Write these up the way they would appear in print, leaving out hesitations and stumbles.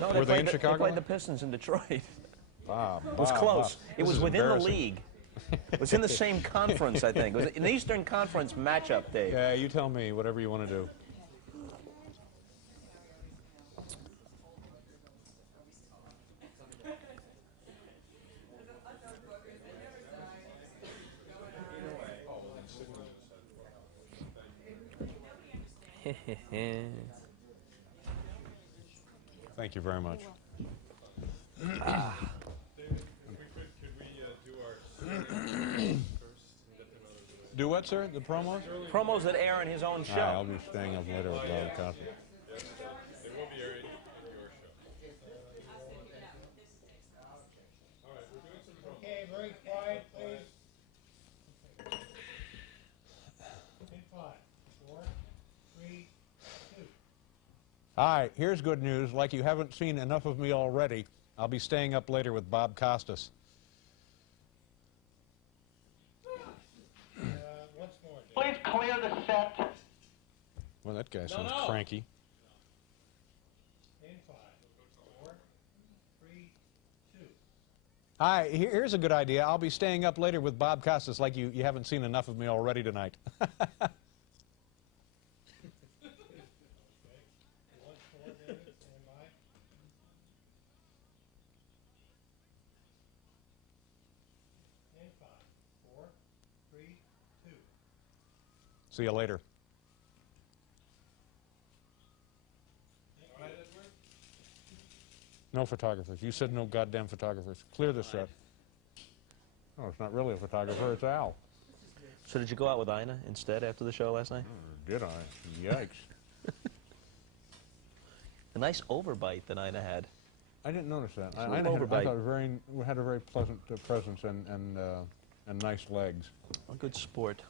No, Were they in Chicago? They played the Pistons in Detroit. Bob, It was close. It was within the embarrassing. league. It was in the same conference, I think. It was an Eastern Conference matchup, Dave. Yeah, you tell me, whatever you want to do. Thank you very much. Do what, sir? The promos? Promos that air in his own show. I'll be staying up later with Bob Costas. They will be airing in your show. All right, we're doing some promos. Okay, very quiet, please. In 5, 4, 3, 2. All right, here's good news. Like you haven't seen enough of me already, I'll be staying up later with Bob Costas. Once more, Dave. Please clear the set. Well, that guy sounds no. cranky. In 5, 4, 3, 2. Hi, here's a good idea. I'll be staying up later with Bob Costas like you haven't seen enough of me already tonight. Okay. Once more, David, stand by. In 5, 4, 3, 2. See you later. No photographers. You said no goddamn photographers. Clear this set. Oh, it's not really a photographer, it's Al. So did you go out with Inna instead after the show last night? Did I? Yikes. A nice overbite that Inna had. I didn't notice that. a I little overbite. thought had a very pleasant presence and nice legs. A good sport.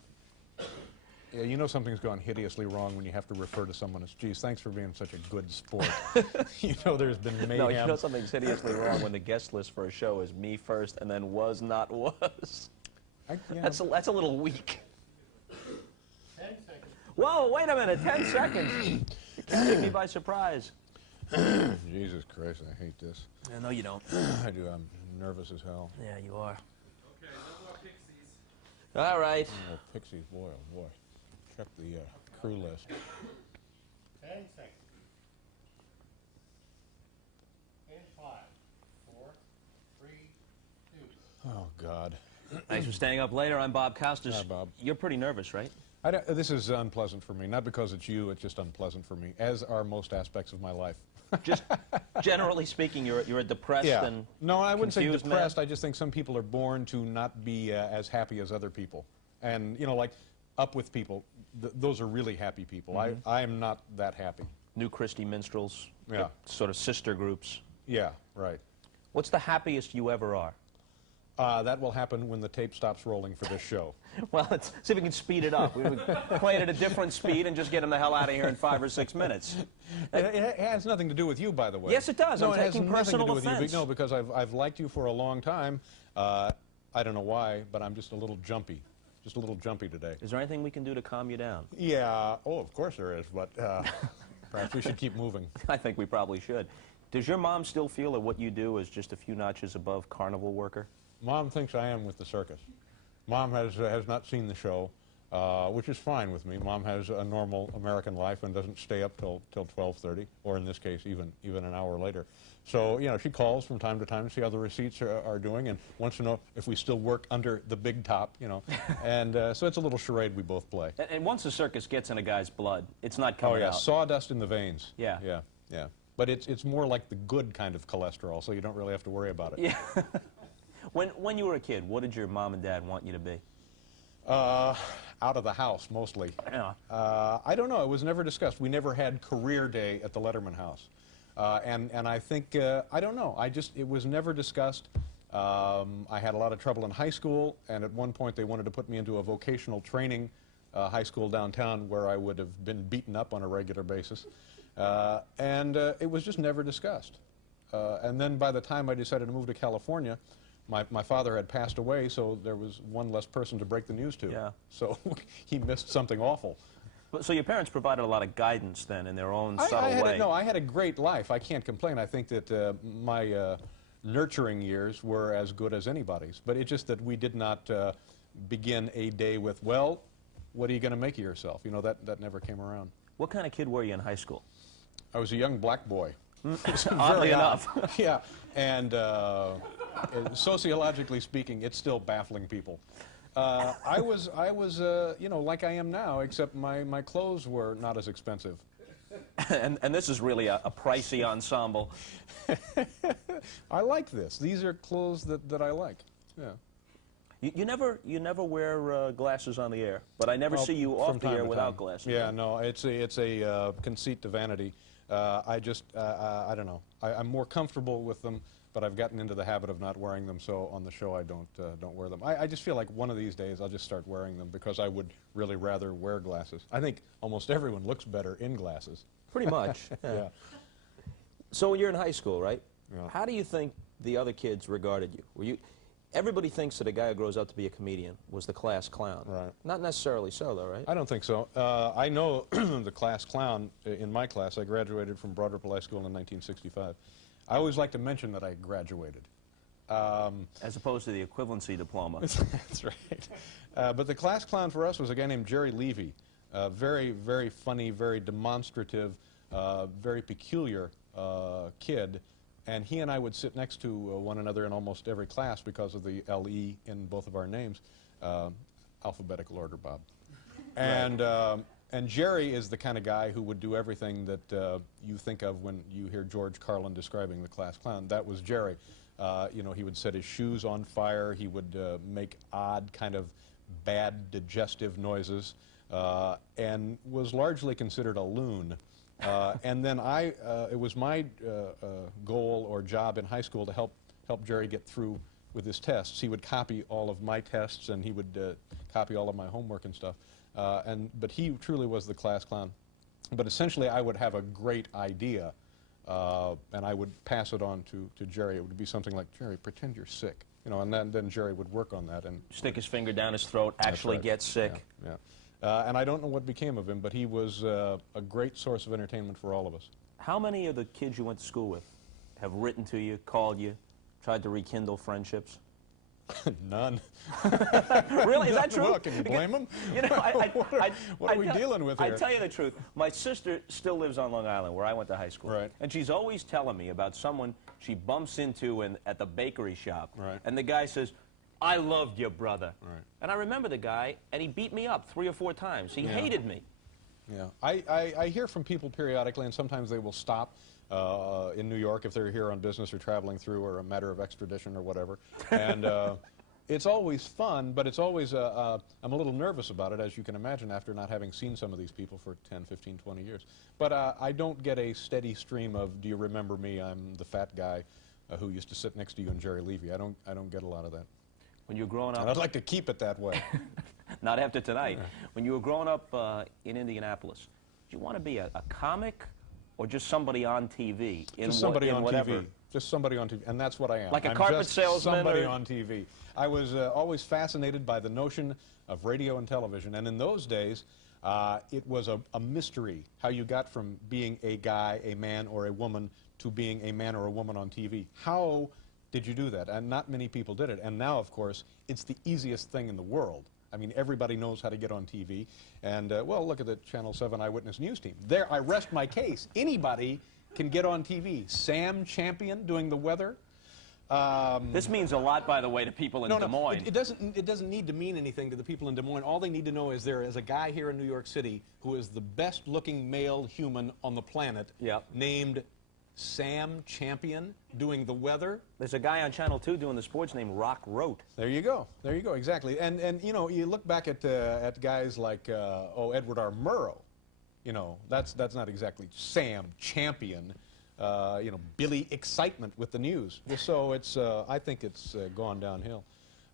Yeah, you know something's gone hideously wrong when you have to refer to someone as, geez, thanks for being such a good sport. You know there's been mayhem. No, you know something's hideously wrong when the guest list for a show is me first and then was, not was. Yeah. That's a little weak. 10 seconds. Whoa, wait a minute, 10 seconds. You can't take me by surprise. Jesus Christ, I hate this. Yeah, no, you don't. I do. I'm nervous as hell. Yeah, you are. Okay, no more pixies. All right. Oh, Pixies, boy, oh boy. Check the crew list. 10 seconds. In 5, 4, 3, 2. Oh, God. Thanks for staying up later. I'm Bob Costas. Hi, Bob. You're pretty nervous, right? This is unpleasant for me. Not because it's you, it's just unpleasant for me, as are most aspects of my life. Just generally speaking, you're a depressed and No, I wouldn't say confused depressed. man? I just think some people are born to not be as happy as other people. And, you know, like, up with people, those are really happy people. Mm-hmm. I am not that happy. New Christie minstrels, Yeah. sort of sister groups. Yeah, right. What's the happiest you ever are? That will happen when the tape stops rolling for this show. Well, let's see if we can speed it up. We would play it at a different speed and just get them the hell out of here in 5 or 6 minutes. It has nothing to do with you, by the way. Yes, it does. No, I'm it has taking nothing to personal do with offense. you. No, because I've liked you for a long time. I don't know why, but I'm just a little jumpy. Just a little jumpy today. Is there anything we can do to calm you down? Yeah. Oh, of course there is, but perhaps we should keep moving. I think we probably should. Does your mom still feel that what you do is just a few notches above carnival worker? Mom thinks I am with the circus. Mom has not seen the show, which is fine with me. Mom has a normal American life and doesn't stay up till 12:30, or in this case, even an hour later. So, you know, she calls from time to time to see how the receipts are doing and wants to know if we still work under the big top, you know. And so it's a little charade we both play. And once the circus gets in a guy's blood, it's not Oh, coming yeah, out. sawdust in the veins. Yeah. Yeah, yeah. But it's more like the good kind of cholesterol, so you don't really have to worry about it. Yeah. When you were a kid, what did your mom and dad want you to be? Out of the house, mostly. Yeah. I don't know. It was never discussed. We never had career day at the Letterman house. And I think, I don't know. It was never discussed. I had a lot of trouble in high school, and at one point they wanted to put me into a vocational training high school downtown where I would have been beaten up on a regular basis. And it was just never discussed. And then by the time I decided to move to California, my father had passed away, so there was one less person to break the news to. Yeah. So he missed something awful. So your parents provided a lot of guidance then in their own subtle way. No, I had a great life. I can't complain. I think that my nurturing years were as good as anybody's. But it's just that we did not begin a day with, well, what are you going to make of yourself? You know, that never came around. What kind of kid were you in high school? I was a young black boy. Oddly enough. Yeah, and sociologically speaking, it's still baffling people. I was you know, like I am now, except my clothes were not as expensive. and this is really a pricey ensemble. I like this. These are clothes that I like. Yeah. You never wear glasses on the air, but I never see you off the air without glasses. Yeah, no, it's a conceit to vanity. I don't know. I'm more comfortable with them, but I've gotten into the habit of not wearing them, so on the show I don't wear them. I just feel like one of these days I'll just start wearing them because I would really rather wear glasses. I think almost everyone looks better in glasses. Pretty much. Yeah. So when you're in high school, right? Yeah. How do you think the other kids regarded you? Everybody thinks that a guy who grows up to be a comedian was the class clown. Right. Not necessarily so, though, right? I don't think so. I know the class clown in my class. I graduated from Broad Ripple High School in 1965. I always like to mention that I graduated. As opposed to the equivalency diploma. That's right. But the class clown for us was a guy named Jerry Levy. Very, very funny, very demonstrative, very peculiar kid. And he and I would sit next to one another in almost every class because of the L-E in both of our names. Alphabetical order, Bob. And, and Jerry is the kind of guy who would do everything that you think of when you hear George Carlin describing the class clown. That was Jerry. You know, he would set his shoes on fire. He would make odd kind of bad digestive noises and was largely considered a loon. And then it was my goal or job in high school to help Jerry get through with his tests. He would copy all of my tests, and he would copy all of my homework and stuff. But he truly was the class clown. But essentially, I would have a great idea, and I would pass it on to Jerry. It would be something like, Jerry, pretend you're sick. You know, and then Jerry would work on that. And stick his finger down his throat, actually get sick. Yeah. And I don't know what became of him, but he was a great source of entertainment for all of us. How many of the kids you went to school with have written to you, called you, tried to rekindle friendships? None. Really? Is that true? Well, can you blame them? You know, what are we dealing with here? I tell you the truth. My sister still lives on Long Island, where I went to high school. Right. And she's always telling me about someone she bumps into at the bakery shop. Right. And the guy says, I loved your brother. Right. And I remember the guy, and he beat me up 3 or 4 times. He hated me. Yeah. I hear from people periodically, and sometimes they will stop in New York if they're here on business or traveling through or a matter of extradition or whatever. And it's always fun, but it's always, I'm a little nervous about it, as you can imagine, after not having seen some of these people for 10, 15, 20 years. But I don't get a steady stream of, do you remember me? I'm the fat guy who used to sit next to you and Jerry Levy. I don't get a lot of that. When you were growing up... And I'd like to keep it that way. Not after tonight. When you were growing up in Indianapolis, did you want to be a comic or just somebody on TV? Just somebody on whatever? TV. Just somebody on TV. And that's what I am. Like a I'm carpet just salesman? Somebody on TV. I was always fascinated by the notion of radio and television. And in those days, it was a mystery how you got from being a guy, a man, or a woman to being a man or a woman on TV. How did you do that? And not many people did it. And now, of course, it's the easiest thing in the world. I mean, everybody knows how to get on TV. And, well, look at the Channel 7 Eyewitness News team. There, I rest my case. Anybody can get on TV. Sam Champion doing the weather. This means a lot, by the way, to people in Des Moines. It doesn't need to mean anything to the people in Des Moines. All they need to know is there is a guy here in New York City who is the best-looking male human on the planet named Sam Champion doing the weather. There's a guy on Channel 2 doing the sports named Rock Rote. There you go. There you go. Exactly. And you know, you look back at guys like Edward R. Murrow. You know, that's not exactly Sam Champion. You know, Billy Excitement with the news. So it's I think it's gone downhill.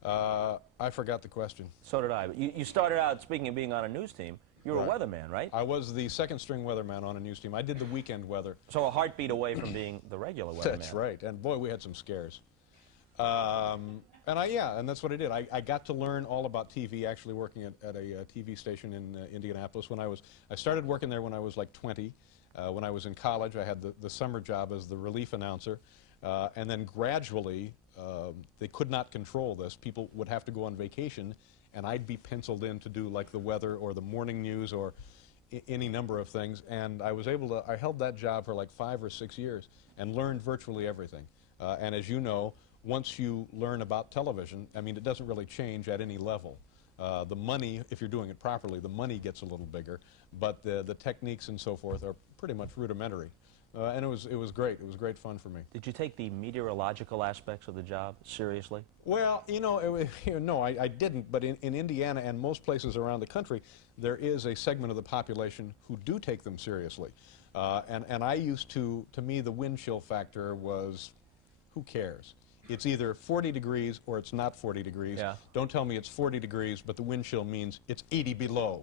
I forgot the question. So did I. But you started out, speaking of being on a news team, you were a weatherman, right? I was the second-string weatherman on a news team. I did the weekend weather. So a heartbeat away from being the regular weatherman. That's right. And boy, we had some scares. And that's what I did. I got to learn all about TV actually working at a TV station in Indianapolis when I started working there when I was like 20. When I was in college, I had the summer job as the relief announcer. And then gradually, they could not control this. People would have to go on vacation, and I'd be penciled in to do like the weather or the morning news or any number of things. And I was able to, I held that job for like 5 or 6 years and learned virtually everything. And as you know, once you learn about television, I mean, it doesn't really change at any level. The money, if you're doing it properly, the money gets a little bigger, but the techniques and so forth are pretty much rudimentary. And it was great. It was great fun for me. Did you take the meteorological aspects of the job seriously? Well, you know, no, I didn't, but in Indiana and most places around the country, there is a segment of the population who do take them seriously. And I used to me, the wind chill factor was, who cares? It's either 40 degrees or it's not 40 degrees. Yeah. Don't tell me it's 40 degrees, but the wind chill means it's 80 below.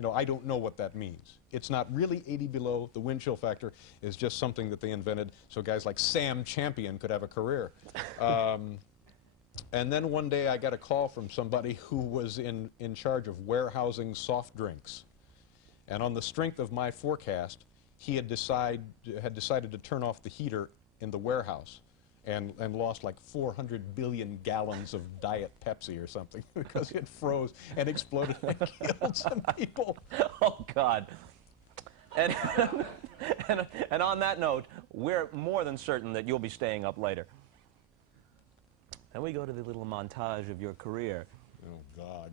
You know, I don't know what that means. It's not really 80 below. The wind chill factor is just something that they invented so guys like Sam Champion could have a career. And then one day I got a call from somebody who was in charge of warehousing soft drinks. And on the strength of my forecast, he had decided to turn off the heater in the warehouse. And lost like 400 billion gallons of Diet Pepsi or something because it froze and exploded and killed some people. Oh, God. And, and on that note, we're more than certain that you'll be staying up later. And we go to the little montage of your career. Oh, God.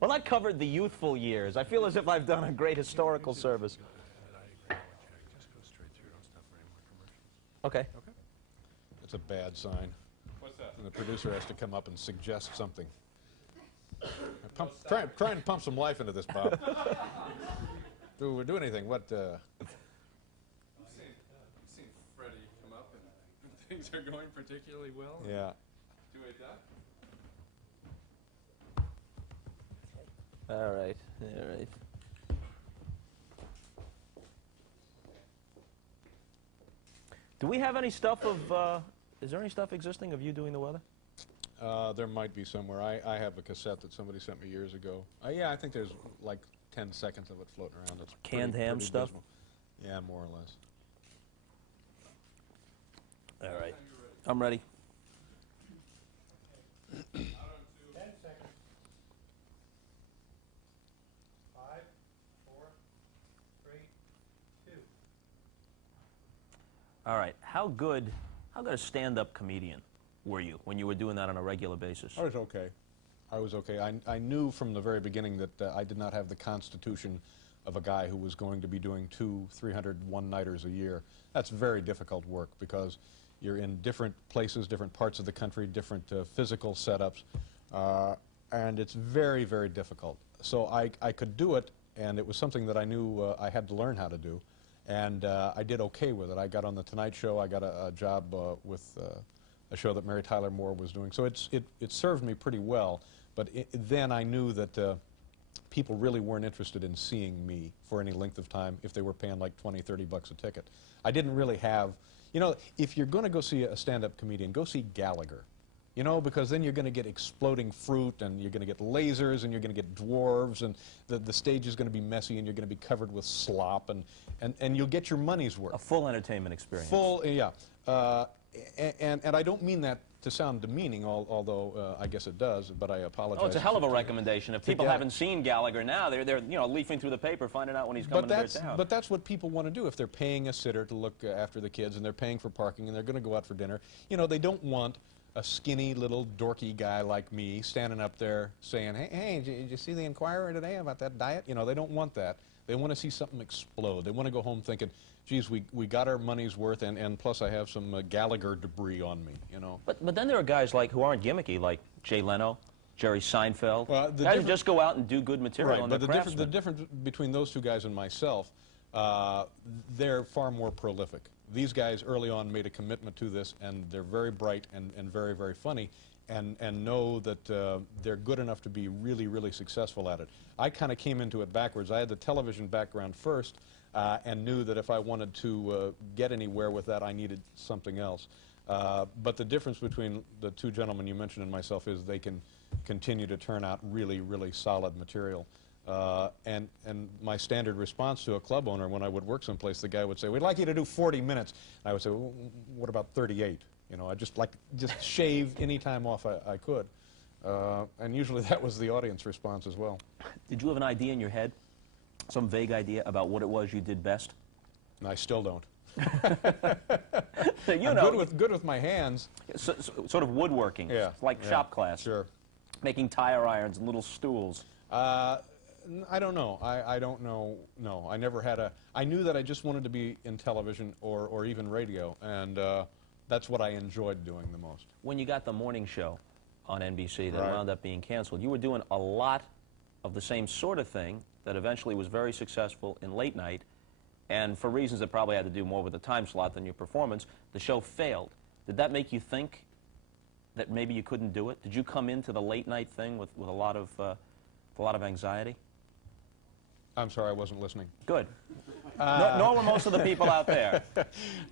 Well, I covered the youthful years. I feel as if I've done a great historical service. Okay. It's a bad sign. What's that? And the producer has to come up and suggest something. Try and pump some life into this, Bob. Do anything. What? You've seen Freddie come up and things are going particularly well. Yeah. Do a duck. All right. All right. Do we have any stuff of, is there any stuff existing of you doing the weather? There might be somewhere. I have a cassette that somebody sent me years ago. Yeah, I think there's like 10 seconds of it floating around. It's Canned ham pretty stuff? dismal. Yeah, more or less. All right. I'm ready. 10 seconds. 5, 4, 3, 2. All right. How good a stand-up comedian were you when you were doing that on a regular basis? I was okay. I was okay. I knew from the very beginning that I did not have the constitution of a guy who was going to be doing 200-300 one-nighters a year. That's very difficult work because you're in different places, different parts of the country, different physical setups, and it's very, very difficult. So I could do it, and it was something that I knew I had to learn how to do, and I did okay with it. I got on The Tonight Show. I got a job with a show that Mary Tyler Moore was doing. So it served me pretty well, but then I knew that people really weren't interested in seeing me for any length of time if they were paying like 20, 30 bucks a ticket. I didn't really have, you know, if you're going to go see a stand-up comedian, go see Gallagher, you know, because then you're going to get exploding fruit and you're going to get lasers and you're going to get dwarves and the stage is going to be messy and you're going to be covered with slop and you'll get your money's worth. A full entertainment experience. Full, yeah. And I don't mean that to sound demeaning, although I guess it does, but I apologize. Oh, it's a hell of a recommendation. If people haven't seen Gallagher now, they're you know, leafing through the paper, finding out when he's coming to their town. But that's what people want to do. If they're paying a sitter to look after the kids and they're paying for parking and they're going to go out for dinner, you know, they don't want a skinny little dorky guy like me standing up there saying, hey, did you see the Inquirer today about that diet? You know, they don't want that. They want to see something explode. They want to go home thinking, geez, we got our money's worth, and plus I have some Gallagher debris on me, you know. But then there are guys like who aren't gimmicky, like Jay Leno, Jerry Seinfeld. Well, guys who just go out and do good material. Right, and but the difference between those two guys and myself, they're far more prolific. These guys early on made a commitment to this, and they're very bright and very, very funny, and know that they're good enough to be really, really successful at it. I kind of came into it backwards. I had the television background first, and knew that if I wanted to get anywhere with that, I needed something else. But the difference between the two gentlemen you mentioned and myself is they can continue to turn out really, really solid material. And my standard response to a club owner when I would work someplace, the guy would say, "We'd like you to do 40 minutes." And I would say, well, "What about 38?" You know, I just shave any time off I could. And usually that was the audience response as well. Did you have an idea in your head, some vague idea about what it was you did best? And I still don't. You I'm know, good with my hands. sort of woodworking, Yeah, like yeah, shop class. Sure. Making tire irons and little stools. I don't know. I don't know. No, I never had a... I knew that I just wanted to be in television or even radio, and that's what I enjoyed doing the most. When you got the morning show on NBC that Right. wound up being canceled, you were doing a lot of the same sort of thing that eventually was very successful in late night, and for reasons that probably had to do more with the time slot than your performance, the show failed. Did that make you think that maybe you couldn't do it? Did you come into the late night thing with a lot of anxiety? I'm sorry, I wasn't listening. Good. Nor were most of the people out there.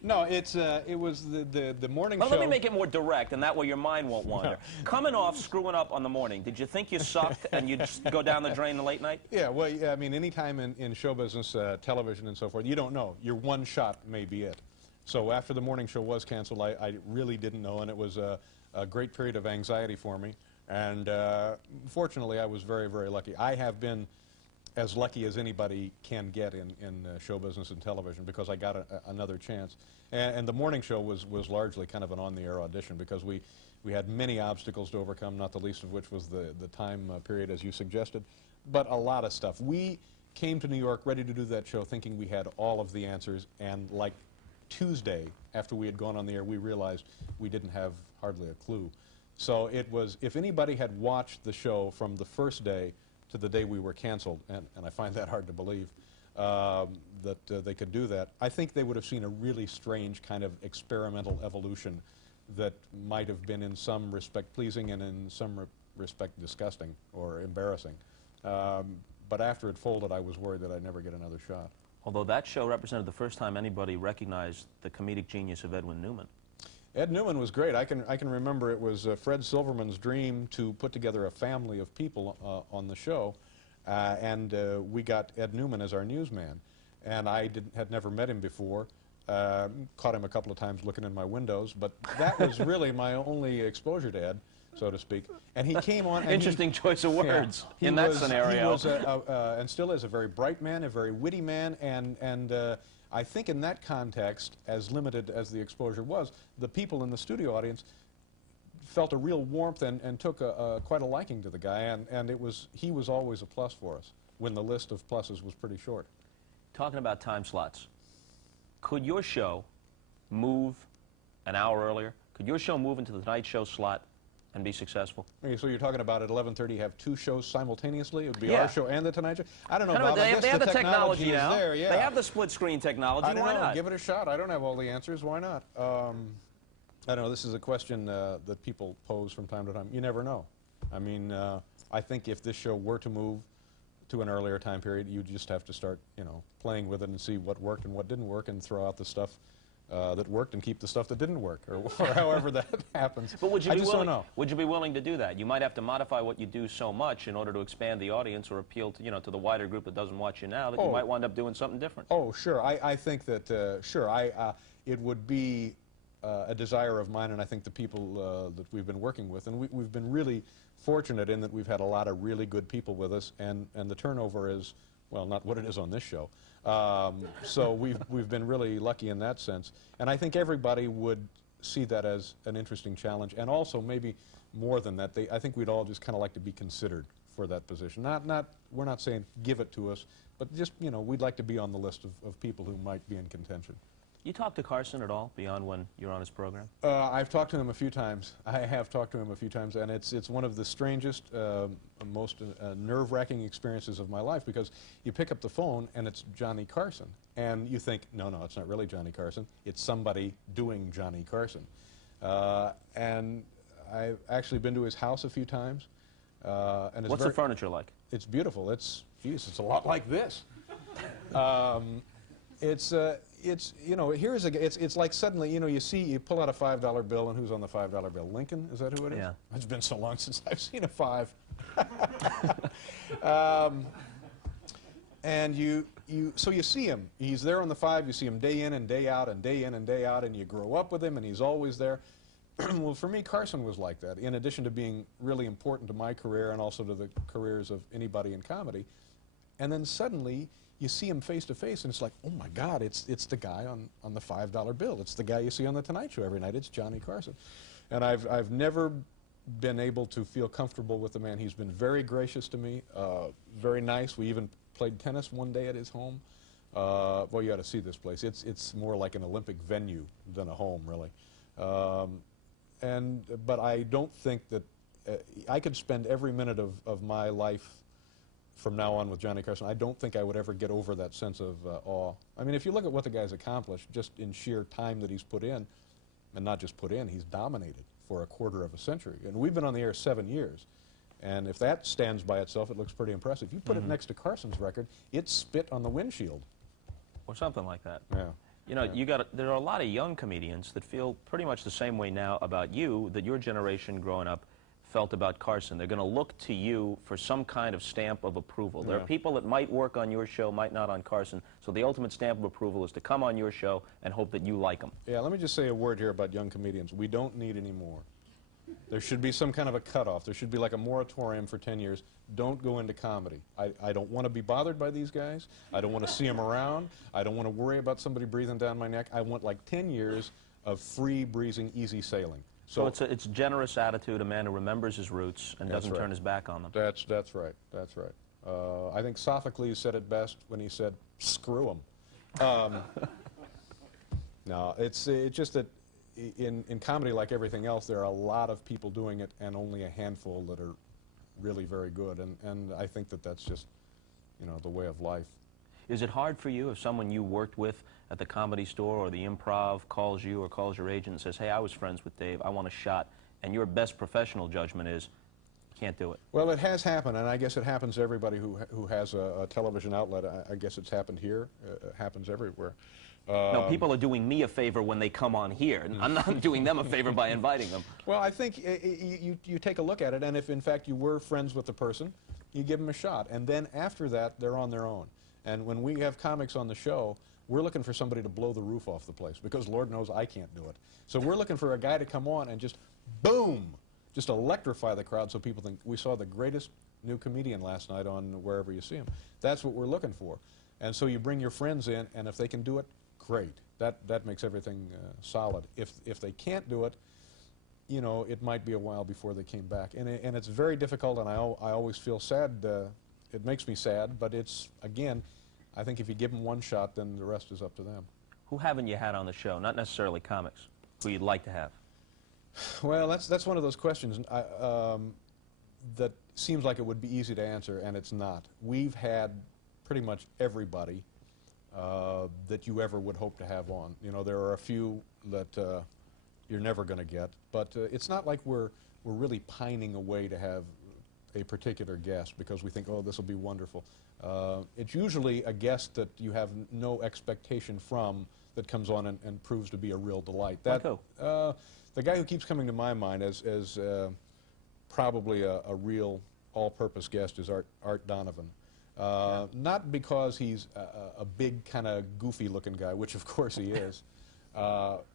No, it was the morning Well, show. let me make it more direct, and that way your mind won't wander. Coming off screwing up on the morning, did you think you sucked and you'd just go down the drain the late night? Yeah, well, yeah, I mean, any time in show business, television and so forth, you don't know. Your one shot may be it. So after the morning show was canceled, I really didn't know, and it was a great period of anxiety for me. And fortunately, I was very, very lucky. I have been as lucky as anybody can get in show business and television because I got another chance. And the morning show was largely kind of an on-the-air audition because we had many obstacles to overcome, not the least of which was the time period, as you suggested, but a lot of stuff. We came to New York ready to do that show thinking we had all of the answers, and like Tuesday, after we had gone on the air, we realized we didn't have hardly a clue. So it was, if anybody had watched the show from the first day to the day we were canceled, and I find that hard to believe, that they could do that, I think they would have seen a really strange kind of experimental evolution that might have been in some respect pleasing and in some respect disgusting or embarrassing. But after it folded, I was worried that I'd never get another shot. Although that show represented the first time anybody recognized the comedic genius of Edwin Newman. Ed Newman was great. I can remember it was Fred Silverman's dream to put together a family of people on the show, and we got Ed Newman as our newsman. And I had never met him before. Caught him a couple of times looking in my windows, but that was really my only exposure to Ed, so to speak. And he came on. And Interesting choice of words in that scenario. He was and still is a very bright man, a very witty man, and I think in that context, as limited as the exposure was, the people in the studio audience felt a real warmth and took quite a liking to the guy, and he was always a plus for us when the list of pluses was pretty short. Talking about time slots, could your show move an hour earlier? Could your show move into the night show slot and be successful? Okay, so you're talking about at 11:30 have two shows simultaneously? It would be Yeah. our show and the Tonight Show? I don't know, I don't know, Bob. I guess they have the technology is now. there, yeah. They have the split screen technology. I don't Why know. not? Give it a shot. I don't have all the answers. Why not? I don't know. This is a question that people pose from time to time. You never know. I mean, I think if this show were to move to an earlier time period, you just have to start, playing with it and see what worked and what didn't work and throw out the stuff that worked and keep the stuff that didn't work, or however that happens. But would you I be just willing, don't know. Would you be willing to do that? You might have to modify what you do so much in order to expand the audience or appeal to, to the wider group that doesn't watch you now that you might wind up doing something different. Oh, sure. I think that, sure, it would be a desire of mine, and I think the people that we've been working with, and we've been really fortunate in that we've had a lot of really good people with us, and the turnover is, well, not what it is on this show. So we've been really lucky in that sense, and I think everybody would see that as an interesting challenge, and also maybe more than that, I think we'd all just kind of like to be considered for that position. We're not saying give it to us, but just, we'd like to be on the list of people who might be in contention. You talk to Carson at all beyond when you're on his program? I've talked to him a few times. I have talked to him a few times, and it's one of the strangest, most nerve-wracking experiences of my life, because you pick up the phone and it's Johnny Carson, and you think, no, it's not really Johnny Carson. It's somebody doing Johnny Carson. And I've actually been to his house a few times. And What's the furniture like? It's beautiful. It's a lot like this. It's you know, here's it's like suddenly, you know, you pull out a $5 bill, and who's on the $5 bill? Lincoln, is that who it is? Yeah. It's been so long since I've seen a 5. And so you see him. He's there on the 5. You see him day in and day out and day in and day out, and you grow up with him, and he's always there. Well, for me, Carson was like that. In addition to being really important to my career and also to the careers of anybody in comedy, and then suddenly you see him face to face, and it's like, oh my God, it's the guy on the $5 bill. It's the guy you see on the Tonight Show every night. It's Johnny Carson, and I've never been able to feel comfortable with the man. He's been very gracious to me, very nice. We even played tennis one day at his home. Well, you ought to see this place. It's more like an Olympic venue than a home, really. But I don't think that I could spend every minute of my life from now on with Johnny Carson. I don't think I would ever get over that sense of awe. I mean, if you look at what the guy's accomplished just in sheer time that he's put in, and not just put in, he's dominated for a quarter of a century. And we've been on the air 7 years. And if that stands by itself, it looks pretty impressive. You put it next to Carson's record, it's spit on the windshield. Or something like that. Yeah. You know, Yeah. there are a lot of young comedians that feel pretty much the same way now about you that your generation growing up felt about Carson. They're going to look to you for some kind of stamp of approval. There are Yeah. people that might work on your show, might not on Carson, so the ultimate stamp of approval is to come on your show and hope that you like them. Yeah, let me just say a word here about young comedians. We don't need any more. There should be some kind of a cutoff. There should be like a moratorium for 10 years. Don't go into comedy. I don't want to be bothered by these guys. I don't want to see them around. I don't want to worry about somebody breathing down my neck. I want like 10 years of free, breezing, easy sailing. So it's a generous attitude, a man who remembers his roots and doesn't turn his back on them. That's right. That's right. I think Sophocles said it best when he said, "Screw them." No, it's just that in comedy, like everything else, there are a lot of people doing it, and only a handful that are really very good. And I think that that's just, you know, the way of life. Is it hard for you if someone you worked with at the Comedy Store or the Improv calls you or calls your agent and says, hey, I was friends with Dave, I want a shot, and your best professional judgment is, you can't do it? Well, it has happened, and I guess it happens to everybody who has a television outlet. I guess it's happened here. It happens everywhere. No, people are doing me a favor when they come on here. I'm not doing them a favor by inviting them. Well, I think you take a look at it, and if in fact you were friends with the person, you give them a shot. And then after that, they're on their own. And when we have comics on the show, we're looking for somebody to blow the roof off the place, because Lord knows I can't do it. So we're looking for a guy to come on and just, boom, just electrify the crowd so people think, we saw the greatest new comedian last night on Wherever You See Him. That's what we're looking for. And so you bring your friends in, and if they can do it, great. That makes everything solid. If they can't do it, you know, it might be a while before they came back. And it's very difficult, and I always feel sad. It makes me sad, but it's, again, I think if you give them one shot, then the rest is up to them. Who haven't you had on the show? Not necessarily comics. Who you'd like to have? Well, that's one of those questions that seems like it would be easy to answer, and it's not. We've had pretty much everybody that you ever would hope to have on. You know, there are a few that you're never going to get, but it's not like we're really pining away to have a particular guest because we think, oh, this will be wonderful. It's usually a guest that you have no expectation from that comes on and proves to be a real delight. Like who? The guy who keeps coming to my mind as probably a real all-purpose guest is Art Donovan. Not because he's a big kind of goofy-looking guy, which of course he is.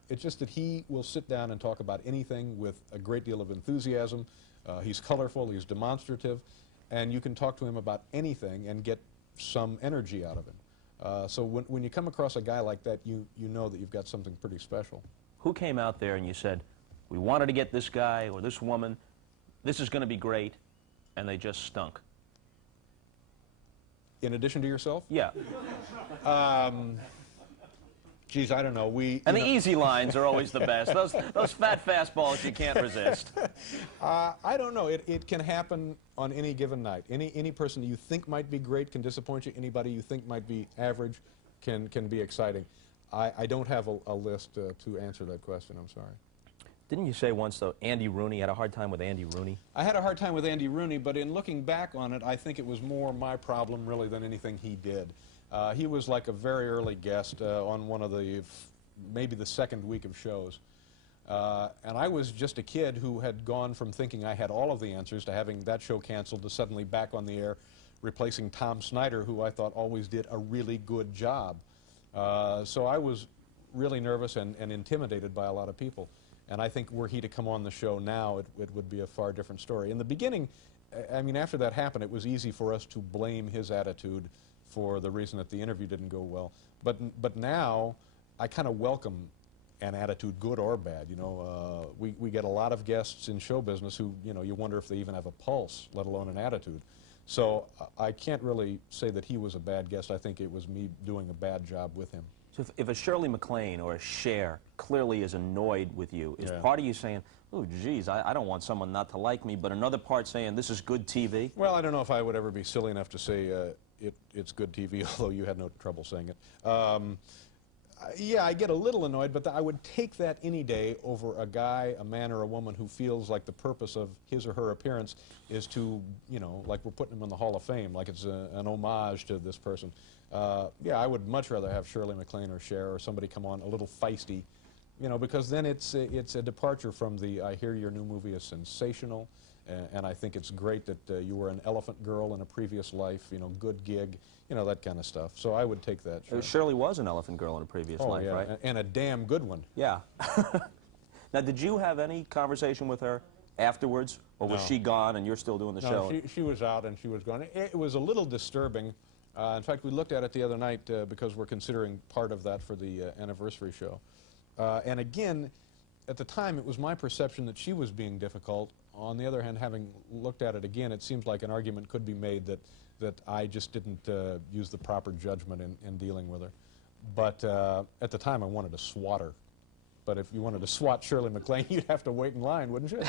It's just that he will sit down and talk about anything with a great deal of enthusiasm. He's colorful, he's demonstrative, and you can talk to him about anything and get some energy out of him. So when you come across a guy like that, you know that you've got something pretty special. Who came out there and you said, we wanted to get this guy or this woman, this is going to be great, and they just stunk? In addition to yourself? Yeah. Geez, I don't know. And the easy lines are always the best. Those fat fastballs you can't resist. I don't know. It can happen on any given night. Any person you think might be great can disappoint you. Anybody you think might be average can be exciting. I don't have a list to answer that question. I'm sorry. Didn't you say once, though, Andy Rooney, had a hard time with Andy Rooney? I had a hard time with Andy Rooney, but in looking back on it, I think it was more my problem, really, than anything he did. He was like a very early guest on one of the, maybe the second week of shows. And I was just a kid who had gone from thinking I had all of the answers to having that show canceled to suddenly back on the air, replacing Tom Snyder, who I thought always did a really good job. So I was really nervous and intimidated by a lot of people. And I think were he to come on the show now, it would be a far different story. In the beginning, I mean, after that happened, it was easy for us to blame his attitude for the reason that the interview didn't go well. But now, I kind of welcome an attitude, good or bad. You know, we get a lot of guests in show business who, you know, you wonder if they even have a pulse, let alone an attitude. So I can't really say that he was a bad guest. I think it was me doing a bad job with him. So if a Shirley MacLaine or a Cher clearly is annoyed with you, is Yeah. part of you saying, oh, geez, I don't want someone not to like me, but another part saying, this is good TV? Well, I don't know if I would ever be silly enough to say it's good TV, although you had no trouble saying it. Yeah, I get a little annoyed, but I would take that any day over a guy, a man or a woman who feels like the purpose of his or her appearance is to, you know, like we're putting him in the Hall of Fame, like it's an homage to this person. Yeah, I would much rather have Shirley MacLaine or Cher or somebody come on a little feisty, you know, because then it's a departure from the, I hear your new movie is sensational, and I think it's great that you were an elephant girl in a previous life, you know, good gig, you know, that kind of stuff. So I would take that. Sure. Shirley was an elephant girl in a previous life, yeah, right? and a damn good one. Yeah. Now, did you have any conversation with her afterwards, or was No. she gone and you're still doing the show? No, she was out and she was gone. It was a little disturbing. In fact, we looked at it the other night because we're considering part of that for the anniversary show. And again, at the time, it was my perception that she was being difficult. On the other hand, having looked at it again, it seems like an argument could be made that I just didn't use the proper judgment in dealing with her. But at the time, I wanted to swat her. But if you wanted to swat Shirley MacLaine, you'd have to wait in line, wouldn't you?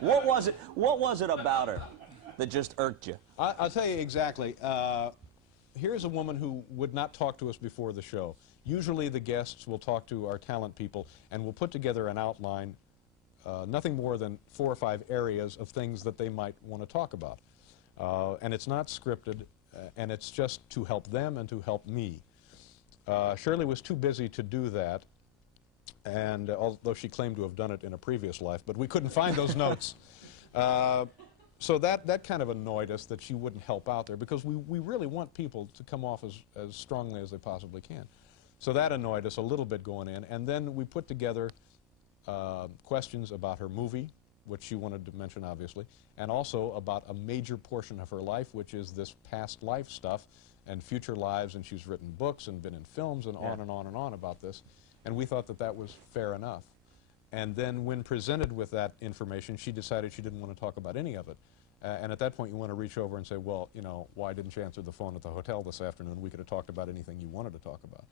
What was it about her that just irked you? I'll tell you exactly. Here's a woman who would not talk to us before the show. Usually the guests will talk to our talent people and we'll put together an outline, nothing more than 4 or 5 areas of things that they might want to talk about. And it's not scripted, and it's just to help them and to help me. Shirley was too busy to do that, and although she claimed to have done it in a previous life, but we couldn't find those notes. So that kind of annoyed us that she wouldn't help out there, because we really want people to come off as strongly as they possibly can. So that annoyed us a little bit going in, and then we put together questions about her movie, which she wanted to mention, obviously, and also about a major portion of her life, which is this past life stuff and future lives, and she's written books and been in films and on and on and on about this, and we thought that that was fair enough. And then when presented with that information, she decided she didn't want to talk about any of it. And at that point, you want to reach over and say, well, you know, why didn't you answer the phone at the hotel this afternoon? We could have talked about anything you wanted to talk about.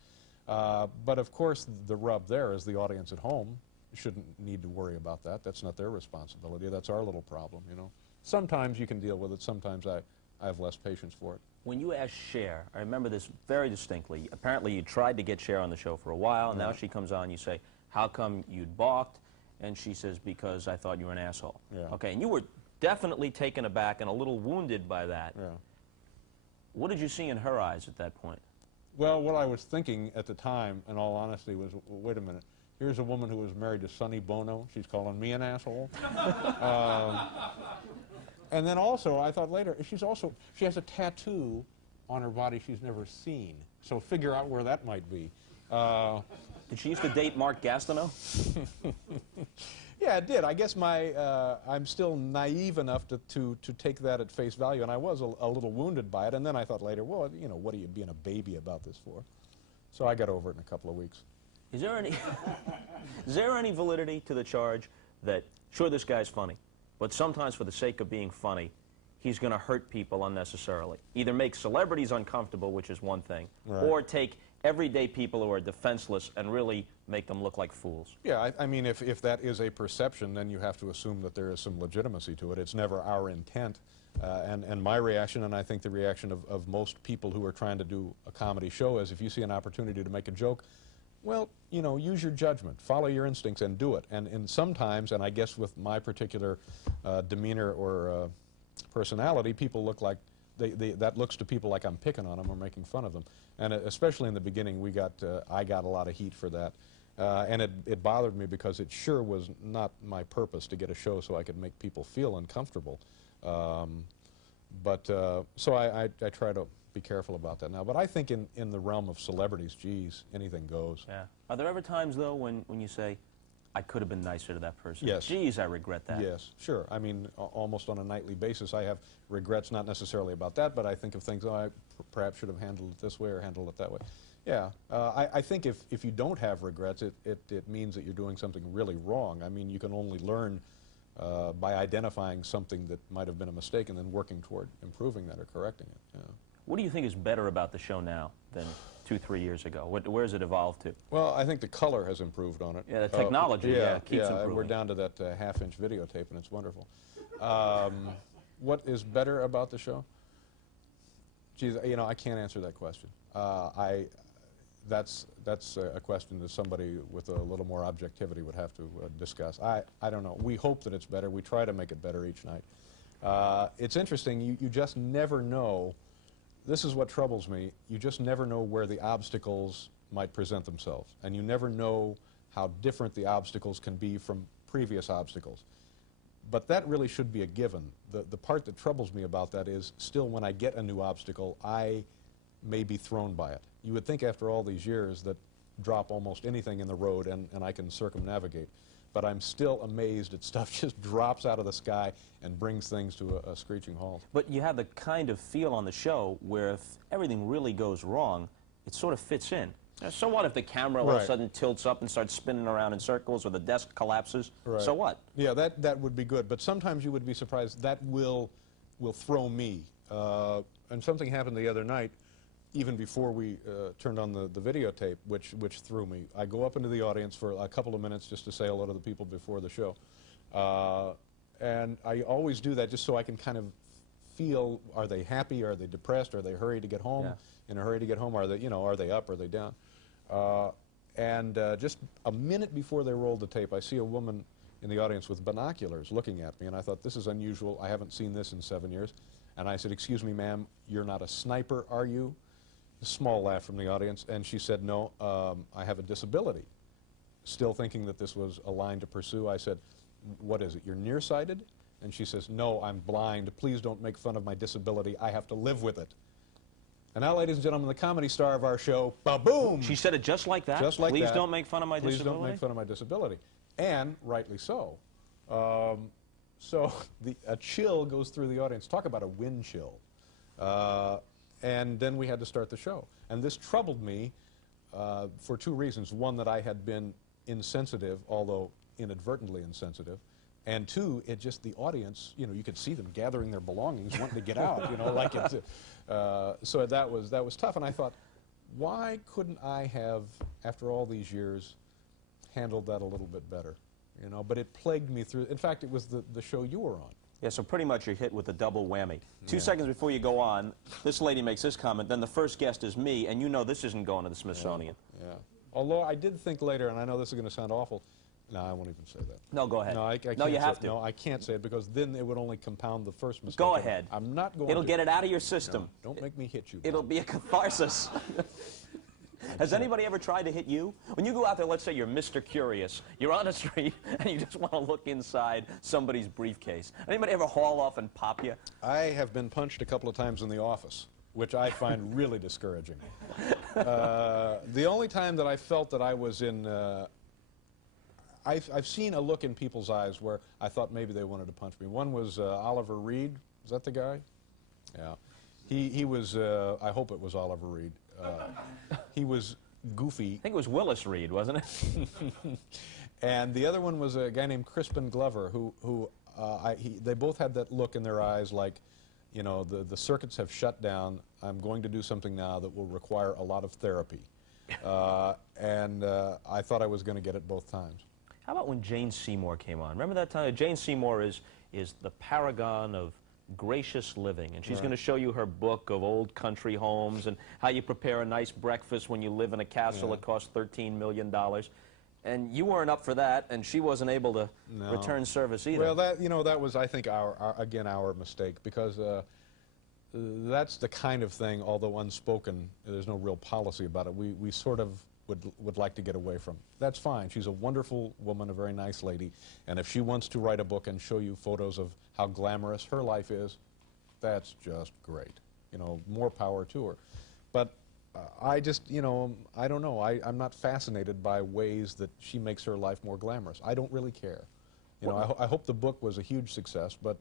But of course, the rub there is the audience at home shouldn't need to worry about that. That's not their responsibility. That's our little problem, you know. Sometimes you can deal with it. Sometimes I have less patience for it. When you asked Cher, I remember this very distinctly. Apparently, you tried to get Cher on the show for a while, and now she comes on, you say, how come you'd balked? And she says, because I thought you were an asshole. Yeah. Okay, and you were definitely taken aback and a little wounded by that. Yeah. What did you see in her eyes at that point? Well, what I was thinking at the time, in all honesty, was, wait a minute. Here's a woman who was married to Sonny Bono. She's calling me an asshole. And then also, I thought later, she has a tattoo on her body she's never seen. So figure out where that might be. Did she used to date Mark Gastineau? Yeah, it did. I guess I'm still naive enough to take that at face value, and I was a little wounded by it. And then I thought later, well, you know, what are you being a baby about this for? So I got over it in a couple of weeks. Is there any validity to the charge that, sure, this guy's funny, but sometimes for the sake of being funny, he's going to hurt people unnecessarily? Either make celebrities uncomfortable, which is one thing, right, or take everyday people who are defenseless and really make them look like fools. Yeah, I mean, if that is a perception, then you have to assume that there is some legitimacy to it. It's never our intent. And my reaction, and I think the reaction of most people who are trying to do a comedy show, is if you see an opportunity to make a joke, well, you know, use your judgment, follow your instincts and do it. And sometimes, and I guess with my particular demeanor or personality, people look like that looks to people like I'm picking on them or making fun of them. And especially in the beginning, I got a lot of heat for that. And it bothered me because it sure was not my purpose to get a show so I could make people feel uncomfortable. So I try to be careful about that now. But I think in the realm of celebrities, geez, anything goes. Yeah. Are there ever times, though, when you say, I could have been nicer to that person? Yes. Geez, I regret that. Yes, sure. I mean, almost on a nightly basis, I have regrets, not necessarily about that, but I think of things, oh, I perhaps should have handled it this way or handled it that way. Yeah. I think if you don't have regrets, it means that you're doing something really wrong. I mean, you can only learn by identifying something that might have been a mistake and then working toward improving that or correcting it. Yeah. What do you think is better about the show now than 2-3 years ago? Where has it evolved to? Well, I think the color has improved on it. Yeah, the technology keeps improving. We're down to that half-inch videotape, and it's wonderful. What is better about the show? Geez, you know, I can't answer that question. That's a question that somebody with a little more objectivity would have to discuss. I don't know. We hope that it's better. We try to make it better each night. It's interesting. You just never know. This is what troubles me. You just never know where the obstacles might present themselves. And you never know how different the obstacles can be from previous obstacles. But that really should be a given. The part that troubles me about that is still when I get a new obstacle, I may be thrown by it. You would think after all these years that drop almost anything in the road and I can circumnavigate. But I'm still amazed that stuff just drops out of the sky and brings things to a screeching halt. But you have the kind of feel on the show where if everything really goes wrong, it sort of fits in. So what if the camera all of a sudden tilts up and starts spinning around in circles or the desk collapses? Right. So what? Yeah, that would be good. But sometimes you would be surprised. That will throw me. And something happened the other night, even before we turned on the videotape, which threw me. I go up into the audience for a couple of minutes just to say hello to the people before the show. And I always do that just so I can kind of feel, are they happy, are they depressed, are they hurried to get home? Yeah. In a hurry to get home, are they up, are they down? Just a minute before they rolled the tape, I see a woman in the audience with binoculars looking at me, and I thought, this is unusual. I haven't seen this in 7 years. And I said, excuse me, ma'am, you're not a sniper, are you? A small laugh from the audience, and she said, no, I have a disability. Still thinking that this was a line to pursue, I said, what is it, you're nearsighted? And she says, no, I'm blind. Please don't make fun of my disability. I have to live with it. And now, ladies and gentlemen, the comedy star of our show, ba-boom! She said it just like that? Just like that. Please don't make fun of my disability? Please don't make fun of my disability. And rightly so. So a chill goes through the audience. Talk about a wind chill. And then we had to start the show. And this troubled me for two reasons. One, that I had been insensitive, although inadvertently insensitive. And two, it just, the audience, you know, you could see them gathering their belongings, wanting to get out, you know, like it. So that was tough. And I thought, why couldn't I have, after all these years, handled that a little bit better? You know, but it plagued me through. In fact, it was the show you were on. Yeah, so pretty much you're hit with a double whammy. 2 seconds before you go on, this lady makes this comment, then the first guest is me, and you know this isn't going to the Smithsonian. Yeah. Although I did think later, and I know this is going to sound awful, no, I won't even say that. No, go ahead. No, I can't no, you have say, to. No, I can't say it because then it would only compound the first mistake. Go ahead. I'm not going It'll to. get it out of your system. No, don't make me hit you. It'll be a catharsis. Has anybody ever tried to hit you? When you go out there, let's say you're Mr. Curious, you're on the street, and you just want to look inside somebody's briefcase. Anybody ever haul off and pop you? I have been punched a couple of times in the office, which I find really discouraging. The only time that I felt that I was in... I've seen a look in people's eyes where I thought maybe they wanted to punch me. One was Oliver Reed. Is that the guy? Yeah. He was, I hope it was Oliver Reed. He was goofy. I think it was Willis Reed, wasn't it? And the other one was a guy named Crispin Glover, who they both had that look in their eyes like, you know, the circuits have shut down. I'm going to do something now that will require a lot of therapy. And I thought I was going to get it both times. How about when Jane Seymour came on? Remember that time? Jane Seymour is the paragon of gracious living, and she's going to show you her book of old country homes and how you prepare a nice breakfast when you live in a castle that costs $13 million. And you weren't up for that, and she wasn't able to return service either. Well, that was, I think, again, our mistake, because that's the kind of thing, although unspoken, there's no real policy about it, we sort of would like to get away from. That's fine. She's a wonderful woman, a very nice lady, and if she wants to write a book and show you photos of how glamorous her life is, that's just great. You know, more power to her. But I just, you know, I don't know. I'm not fascinated by ways that she makes her life more glamorous. I don't really care. You know, I hope the book was a huge success, but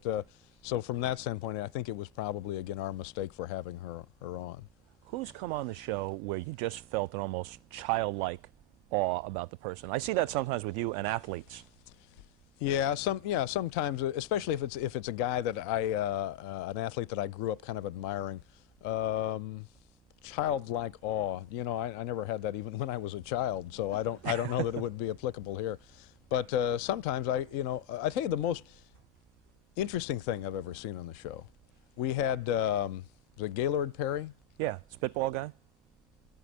so from that standpoint, I think it was probably, again, our mistake for having her on. Who's come on the show where you just felt an almost childlike awe about the person? I see that sometimes with you and athletes. Yeah, sometimes, especially if it's a guy that an athlete that I grew up kind of admiring. Childlike awe, you know, I never had that even when I was a child, so I don't know that it would be applicable here. But sometimes I tell you the most interesting thing I've ever seen on the show. We had was it Gaylord Perry? Yeah, spitball guy.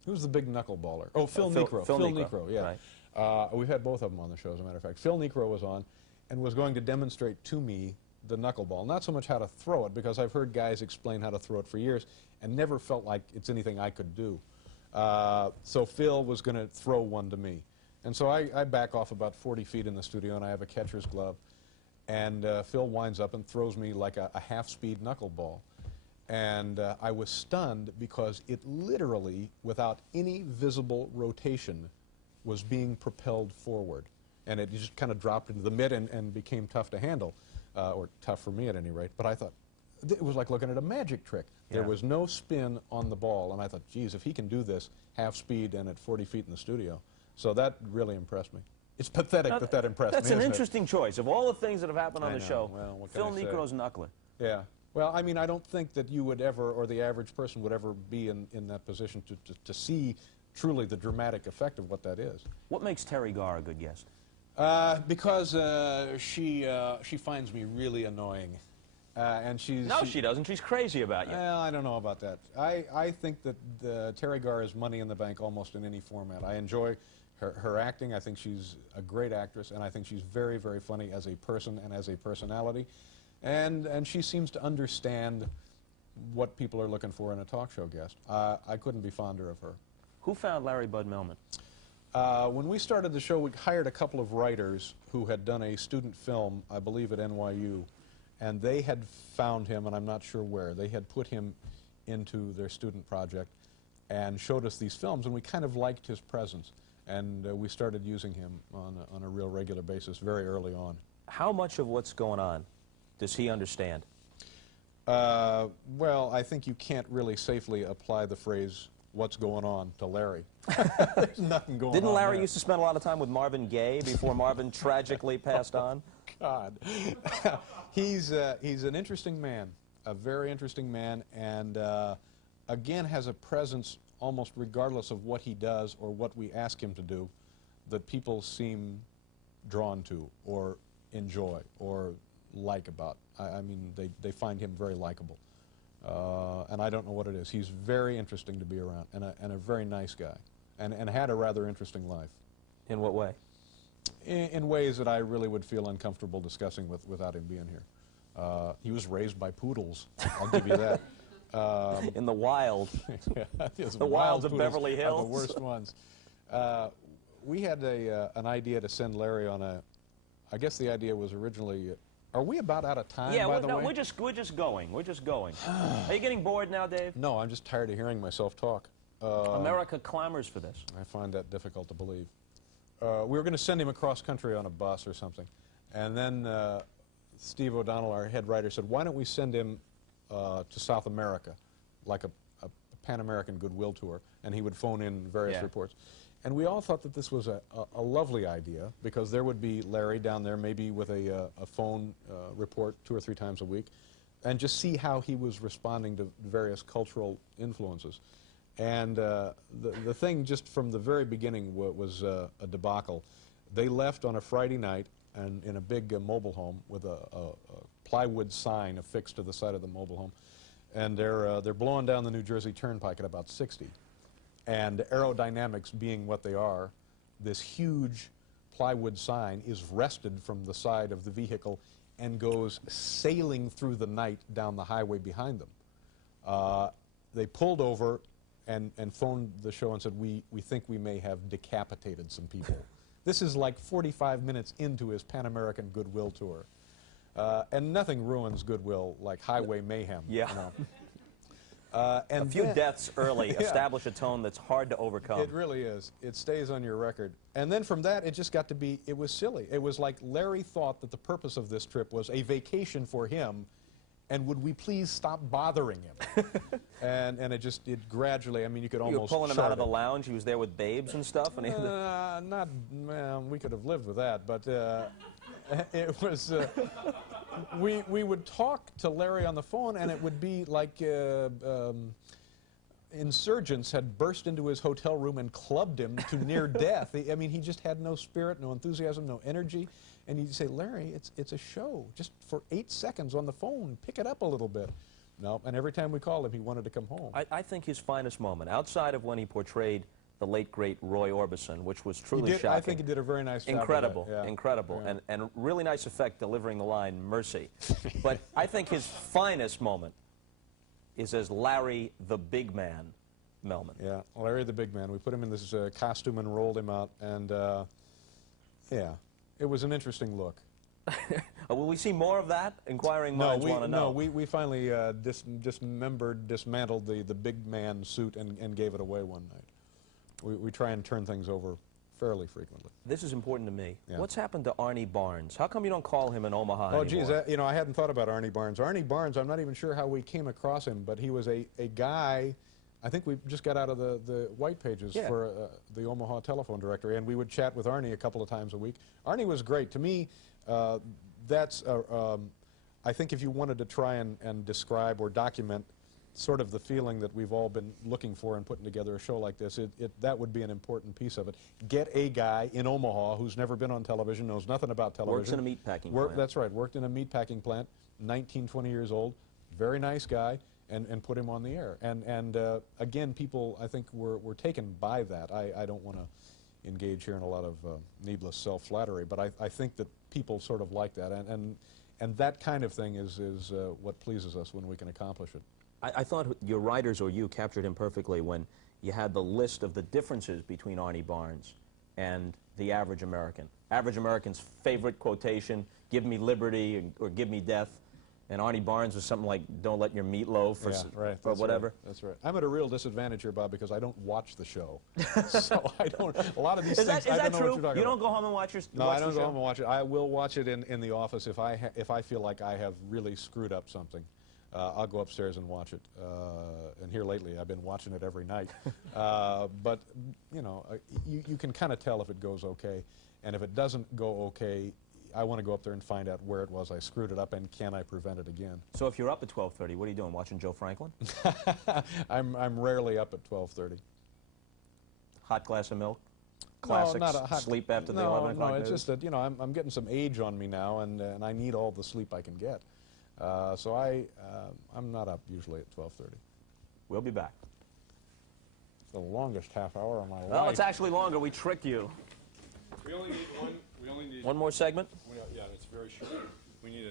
Who's the big knuckleballer? Oh, Phil Necro. Phil Necro, yeah. Right. We've had both of them on the show, as a matter of fact. Phil Necro was on and was going to demonstrate to me the knuckleball. Not so much how to throw it, because I've heard guys explain how to throw it for years and never felt like it's anything I could do. So Phil was going to throw one to me. And so I back off about 40 feet in the studio, and I have a catcher's glove. And Phil winds up and throws me like a half-speed knuckleball. And I was stunned because it literally, without any visible rotation, was being propelled forward. And it just kind of dropped into the mitt and became tough to handle, or tough for me at any rate. But I thought, it was like looking at a magic trick. Yeah. There was no spin on the ball, and I thought, geez, if he can do this half speed and at 40 feet in the studio. So that really impressed me. It's pathetic that impressed me. That's an interesting choice. Of all the things that have happened on the show, well, Phil Necro's knuckler. Yeah. Well, I mean, I don't think that you would ever, or the average person would ever be in that position to see truly the dramatic effect of what that is. What makes Terry Garr a good guest? Because she finds me really annoying. And No, she doesn't. She's crazy about you. Well, I don't know about that. I think that Terry Garr is money in the bank almost in any format. I enjoy her acting. I think she's a great actress, and I think she's very, very funny as a person and as a personality. And she seems to understand what people are looking for in a talk show guest. I couldn't be fonder of her. Who found Larry Bud Melman? When we started the show, we hired a couple of writers who had done a student film, I believe at NYU, and they had found him, and I'm not sure where. They had put him into their student project and showed us these films, and we kind of liked his presence. And we started using him on a real regular basis very early on. How much of what's going on does he understand? Well, I think you can't really safely apply the phrase, what's going on, to Larry. There's nothing going on. Didn't Larry there. used to spend a lot of time with Marvin Gaye before Marvin tragically passed on? God. He's an interesting man, a very interesting man, and again has a presence almost regardless of what he does or what we ask him to do, that people seem drawn to or enjoy or like about. I mean, they find him very likable. And I don't know what it is. He's very interesting to be around and a very nice guy and had a rather interesting life. In what way? In ways that I really would feel uncomfortable discussing without him being here. He was raised by poodles, I'll give you that. In the wild. The wilds of Beverly Hills. Are the worst ones. We had an idea to send Larry on I guess the idea was originally, are we about out of time, by the way? We're just going. We're just going. Are you getting bored now, Dave? No, I'm just tired of hearing myself talk. America clamors for this. I find that difficult to believe. We were going to send him across country on a bus or something. And then Steve O'Donnell, our head writer, said, why don't we send him to South America, like a Pan-American goodwill tour, and he would phone in various reports. And we all thought that this was a lovely idea, because there would be Larry down there, maybe with a phone report 2 or 3 times a week, and just see how he was responding to various cultural influences. And the thing just from the very beginning was a debacle. They left on a Friday night and in a big mobile home with a plywood sign affixed to the side of the mobile home, and they're blowing down the New Jersey Turnpike at about 60. And aerodynamics being what they are, this huge plywood sign is wrested from the side of the vehicle and goes sailing through the night down the highway behind them. They pulled over and phoned the show and said, we think we may have decapitated some people. This is like 45 minutes into his Pan-American Goodwill tour. And nothing ruins Goodwill like highway mayhem. Yeah. You know? And a few deaths early establish a tone that's hard to overcome. It really is. It stays on your record. And then from that, it just got to be, it was silly. It was like Larry thought that the purpose of this trip was a vacation for him, and would we please stop bothering him? and it gradually, I mean, you could almost You were pulling him out of the lounge. He was there with babes and stuff. And not, well, we could have lived with that, but it was. We would talk to Larry on the phone, and it would be like insurgents had burst into his hotel room and clubbed him to near death. I mean, he just had no spirit, no enthusiasm, no energy. And you'd say, Larry, it's a show. Just for 8 seconds on the phone, pick it up a little bit. No, and every time we called him, he wanted to come home. I think his finest moment, outside of when he portrayed the late, great Roy Orbison, which was truly shocking. I think he did a very nice job. Incredible, of that. Yeah. incredible, Yeah. and really nice effect delivering the line, mercy. But I think his finest moment is as Larry the Big Man Melman. Yeah, Larry the Big Man. We put him in this costume and rolled him out, and yeah, it was an interesting look. Will we see more of that? Inquiring minds want to know. No, we finally dismantled the big man suit and gave it away one night. We try and turn things over fairly frequently. This is important to me. Yeah. What's happened to Arnie Barnes? How come you don't call him in Omaha Oh, anymore? geez, you know, I hadn't thought about Arnie Barnes. Arnie Barnes, I'm not even sure how we came across him, but he was a guy, I think we just got out of the white pages for the Omaha telephone directory, and we would chat with Arnie a couple of times a week. Arnie was great. To me, that's, I think if you wanted to try and describe or document sort of the feeling that we've all been looking for in putting together a show like this, that would be an important piece of it. Get a guy in Omaha who's never been on television, knows nothing about television. Works in a meatpacking plant. That's right, worked in a meatpacking plant, 19, 20 years old, very nice guy, and put him on the air. And again, people, I think, were taken by that. I don't want to engage here in a lot of needless self-flattery, but I think that people sort of like that, and that kind of thing is what pleases us when we can accomplish it. I thought your writers or you captured him perfectly when you had the list of the differences between Arnie Barnes and the average American. Average American's favorite quotation, give me liberty or give me death. And Arnie Barnes was something like, don't let your meat loaf or whatever. Right. That's right. I'm at a real disadvantage here, Bob, because I don't watch the show. So I don't, a lot of these things, I don't know what you're talking about. You don't go home and watch your No, I don't go home and watch it. I will watch it in the office if I feel like I have really screwed up something. I'll go upstairs and watch it. And here lately, I've been watching it every night. But, you know, you can kind of tell if it goes okay. And if it doesn't go okay, I want to go up there and find out where it was I screwed it up, and can I prevent it again. So if you're up at 12:30, what are you doing, watching Joe Franklin? I'm rarely up at 12:30. Hot glass of milk? Classics? No, not a hot, sleep after the 11 o'clock No, it's news? just that, you know, I'm getting some age on me now, and I need all the sleep I can get. So I'm not up usually at 12:30. We'll be back. It's the longest half hour of my life. Well, it's actually longer. We tricked you. We only need one. We only need One more segment? Yeah, it's very short. We need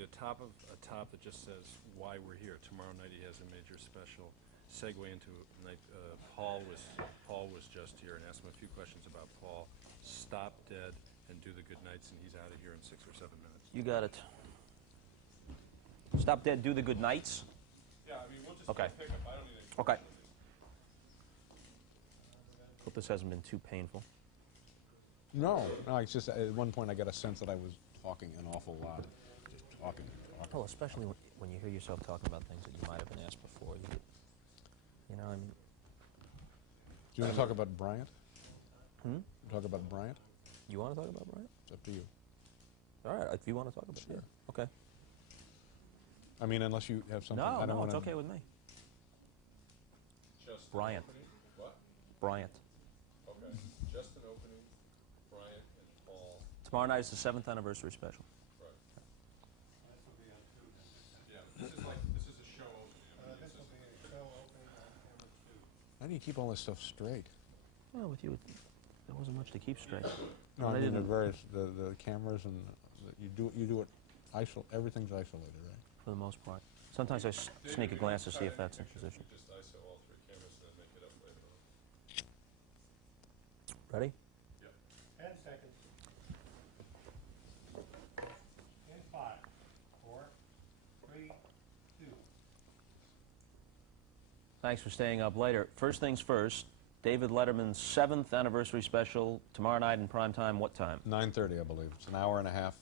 a top that just says why we're here. Tomorrow night he has a major special. Segue into night. Paul was just here and asked him a few questions about Paul. Stop dead and do the good nights, and he's out of here in 6 or 7 minutes. You got it. Stop dead, do the good nights? Yeah, I mean we'll just Okay. pick up. I don't need any. Okay. Hope this hasn't been too painful. No, it's just at one point I got a sense that I was talking an awful lot. Just talking. Oh, especially when you hear yourself talking about things that you might have been asked before. You know, I mean... Do you want to talk about Bryant? Hmm? Talk about Bryant? You want to talk about Bryant? It's up to you. All right, if you want to talk about it. Sure. Yeah. Okay. I mean, unless you have something. I don't No, wanna... it's okay with me. Just Bryant. An opening? What? Bryant. Okay. Just an opening. Bryant and Paul. Tomorrow night is the 7th anniversary special. Right. This will be on Tuesday. Yeah. This is a show opening. I mean, This will be a show opening on number 2. How do you keep all this stuff straight? Well, with you, there wasn't much to keep straight. No, They I mean the didn't- various the cameras and you do it everything's isolated, right? For the most part. Sometimes I sneak a glance to see if that's in position. Just ISO all three cameras and then make it up later on. Ready? 10 seconds. In 5, 4, 3, 2. Thanks for staying up later. First things first, David Letterman's 7th anniversary special, tomorrow night in prime time. What time? 9:30, I believe. It's an hour and a half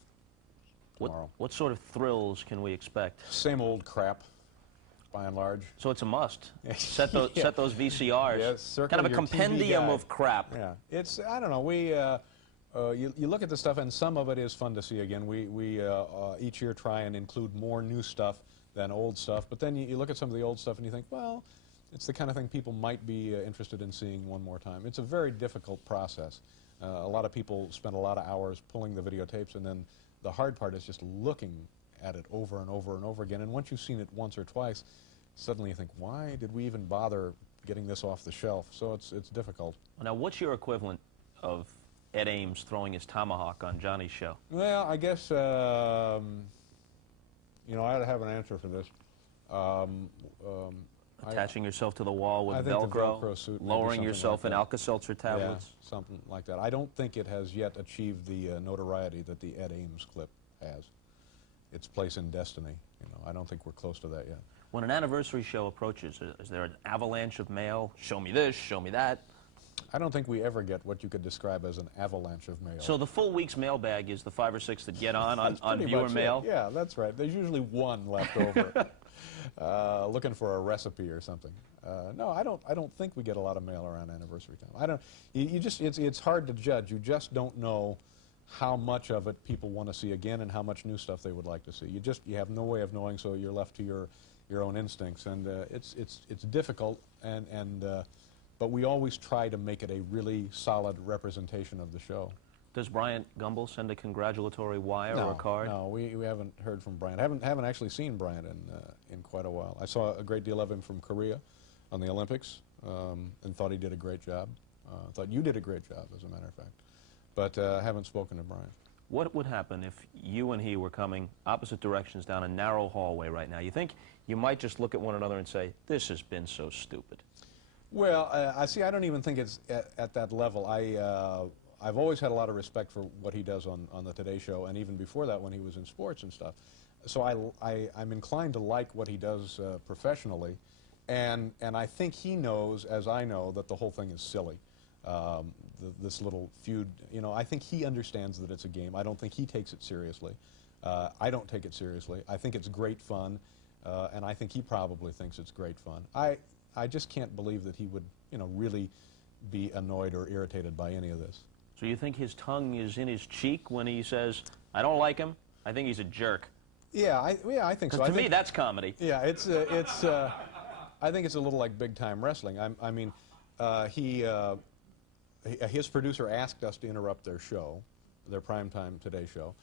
tomorrow. What sort of thrills can we expect? Same old crap, by and large. So it's a must. Set those VCRs. Yeah, circle kind of a your TV compendium guide. of crap. Yeah, it's, I don't know, you look at the stuff and some of it is fun to see again. We each year try and include more new stuff than old stuff, but then you look at some of the old stuff and you think, well, it's the kind of thing people might be interested in seeing one more time. It's a very difficult process. A lot of people spend a lot of hours pulling the videotapes, and then the hard part is just looking at it over and over and over again. And once you've seen it once or twice, suddenly you think, why did we even bother getting this off the shelf? So it's difficult. Now, what's your equivalent of Ed Ames throwing his tomahawk on Johnny's show? Well, I guess, you know, I ought to have an answer for this. Attaching yourself to the wall with I think the Velcro, Velcro suit, maybe lowering something yourself like in that. Alka-Seltzer tablets. Yeah, something like that. I don't think it has yet achieved the notoriety that the Ed Ames clip has. Its place in destiny. You know, I don't think we're close to that yet. When an anniversary show approaches, is there an avalanche of mail? Show me this, show me that. I don't think we ever get what you could describe as an avalanche of mail. So the full week's mailbag is the 5 or 6 that get on Pretty viewer much it. mail? Yeah, that's right. There's usually one left over, looking for a recipe or something. No, I don't think we get a lot of mail around anniversary time. I don't. You just it's hard to judge. You just don't know how much of it people want to see again and how much new stuff they would like to see. You have no way of knowing, so you're left to your own instincts, and it's difficult. But we always try to make it a really solid representation of the show. Does Bryant Gumbel send a congratulatory wire or a card? No, we haven't heard from Bryant. Haven't actually seen Bryant in quite a while. I saw a great deal of him from Korea on the Olympics, and thought he did a great job. Thought you did a great job, as a matter of fact. But haven't spoken to Bryant. What would happen if you and he were coming opposite directions down a narrow hallway right now? You think you might just look at one another and say, this has been so stupid? Well, I see. I don't even think it's at that level. I've always had a lot of respect for what he does on the Today Show, and even before that when he was in sports and stuff. So I'm inclined to like what he does professionally, and I think he knows, as I know, that the whole thing is silly. This little feud, you know, I think he understands that it's a game. I don't think he takes it seriously. I don't take it seriously. I think it's great fun, and I think he probably thinks it's great fun. I just can't believe that he would, you know, really be annoyed or irritated by any of this. So you think his tongue is in his cheek when he says, I don't like him, I think he's a jerk? Yeah, I think so. Because to me, that's comedy. Yeah, I think it's a little like big-time wrestling. I mean, his producer asked us to interrupt their show, their primetime Today Show.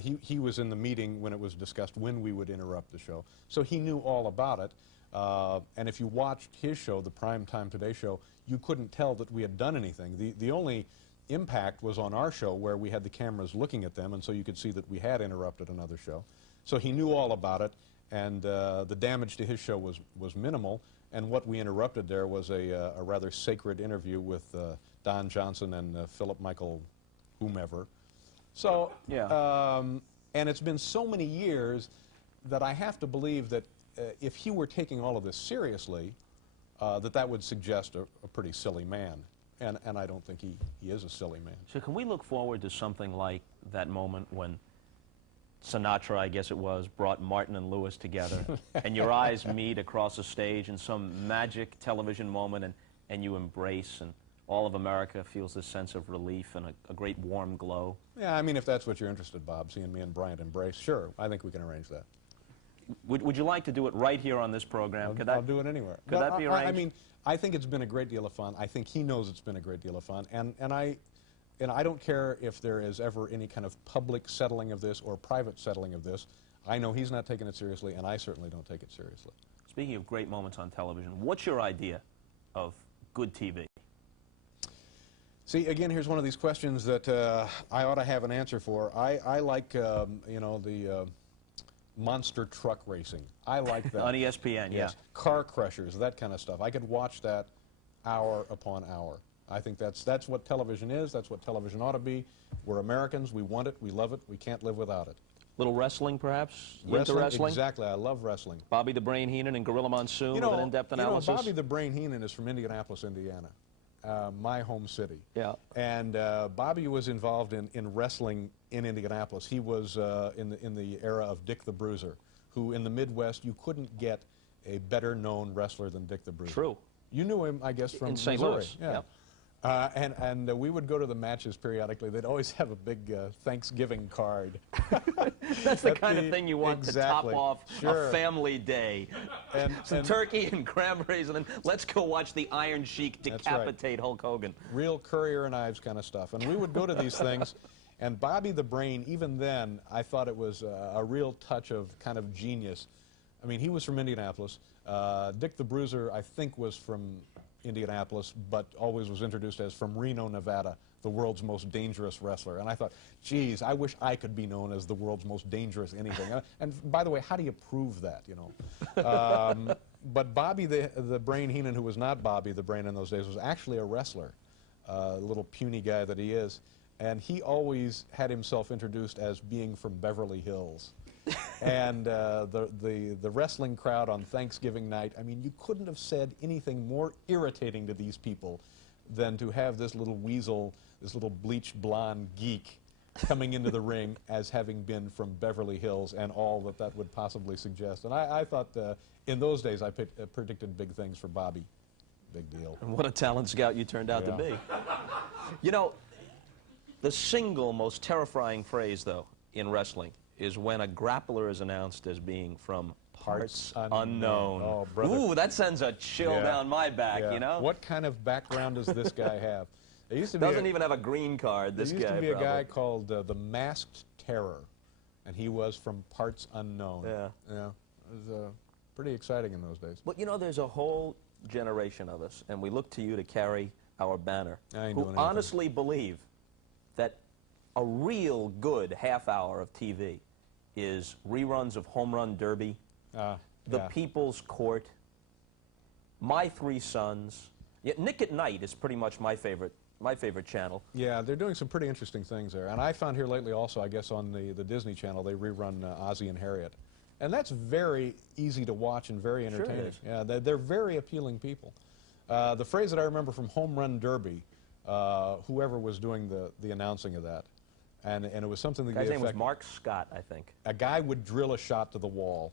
He was in the meeting when it was discussed when we would interrupt the show, so he knew all about it. And if you watched his show, the Primetime Today Show, you couldn't tell that we had done anything. The only impact was on our show, where we had the cameras looking at them, and so you could see that we had interrupted another show. So he knew all about it, and the damage to his show was minimal, and what we interrupted there was a rather sacred interview with Don Johnson and Philip Michael whomever. So, yeah. And it's been so many years that I have to believe that if he were taking all of this seriously, that would suggest a pretty silly man. And I don't think he is a silly man. So can we look forward to something like that moment when Sinatra, I guess it was, brought Martin and Lewis together, and your eyes meet across a stage in some magic television moment, and you embrace, and all of America feels this sense of relief and a great warm glow? Yeah, I mean, if that's what you're interested, Bob, seeing me and Bryant embrace, sure, I think we can arrange that. Would you like to do it right here on this program? I'll do it anywhere. Could that be arranged? I mean, I think it's been a great deal of fun. I think he knows it's been a great deal of fun. And I don't care if there is ever any kind of public settling of this or private settling of this. I know he's not taking it seriously, and I certainly don't take it seriously. Speaking of great moments on television, what's your idea of good TV? See, again, here's one of these questions that I ought to have an answer for. I like, you know, monster truck racing. I like that. On ESPN, yeah. Yes. Car crushers, that kind of stuff. I could watch that hour upon hour. I think that's what television is. That's what television ought to be. We're Americans. We want it. We love it. We can't live without it. Little wrestling, perhaps? You into wrestling? Exactly. I love wrestling. Bobby the Brain Heenan and Gorilla Monsoon with an in-depth analysis? Bobby the Brain Heenan is from Indianapolis, Indiana, my home city. Yeah. And Bobby was involved in wrestling in Indianapolis. He was in the era of Dick the Bruiser, who in the Midwest you couldn't get a better-known wrestler than Dick the Bruiser. True. You knew him, I guess, from in St. Missouri. Louis. Yeah. Yep. And we would go to the matches periodically. They'd always have a big Thanksgiving card. That's the kind of thing you want to top off Sure. a family day. Some turkey and cranberries, and then let's go watch the Iron Sheik decapitate Hulk Hogan. Real Currier and Ives kind of stuff. And we would go to these things, and Bobby the Brain, even then, I thought it was a real touch of kind of genius. I mean, he was from Indianapolis. Dick the Bruiser, I think, was from Indianapolis, but always was introduced as from Reno, Nevada, the world's most dangerous wrestler. And I thought, geez, I wish I could be known as the world's most dangerous anything. And by the way, how do you prove that, you know? But Bobby the Brain Heenan, who was not Bobby the Brain in those days, was actually a wrestler, little puny guy that he is. And he always had himself introduced as being from Beverly Hills. And the wrestling crowd on Thanksgiving night, I mean, you couldn't have said anything more irritating to these people than to have this little weasel, this little bleached blonde geek coming into the ring as having been from Beverly Hills and all that that would possibly suggest. And I thought in those days I predicted big things for Bobby. Big deal. And what a talent scout you turned out to be. You know, the single most terrifying phrase, though, in wrestling is when a grappler is announced as being from parts unknown. Oh, brother. Ooh, that sends a chill down my back, you know? What kind of background does this guy have? There used to be Doesn't even have a green card, this guy. There used to be a guy called the Masked Terror, and he was from parts unknown. Yeah. Yeah. It was pretty exciting in those days. But, you know, there's a whole generation of us, and we look to you to carry our banner, who honestly believe that a real good half hour of TV is reruns of Home Run Derby, The People's Court, My Three Sons. Yeah, Nick at Night is pretty much my favorite channel. Yeah, they're doing some pretty interesting things there. And I found here lately also, I guess on the Disney Channel, they rerun Ozzie and Harriet. And that's very easy to watch and very entertaining. Sure it is. Yeah, they're very appealing people. The phrase that I remember from Home Run Derby, whoever was doing the announcing of that, and it was something that the guy's name was Mark Scott, I think. A guy would drill a shot to the wall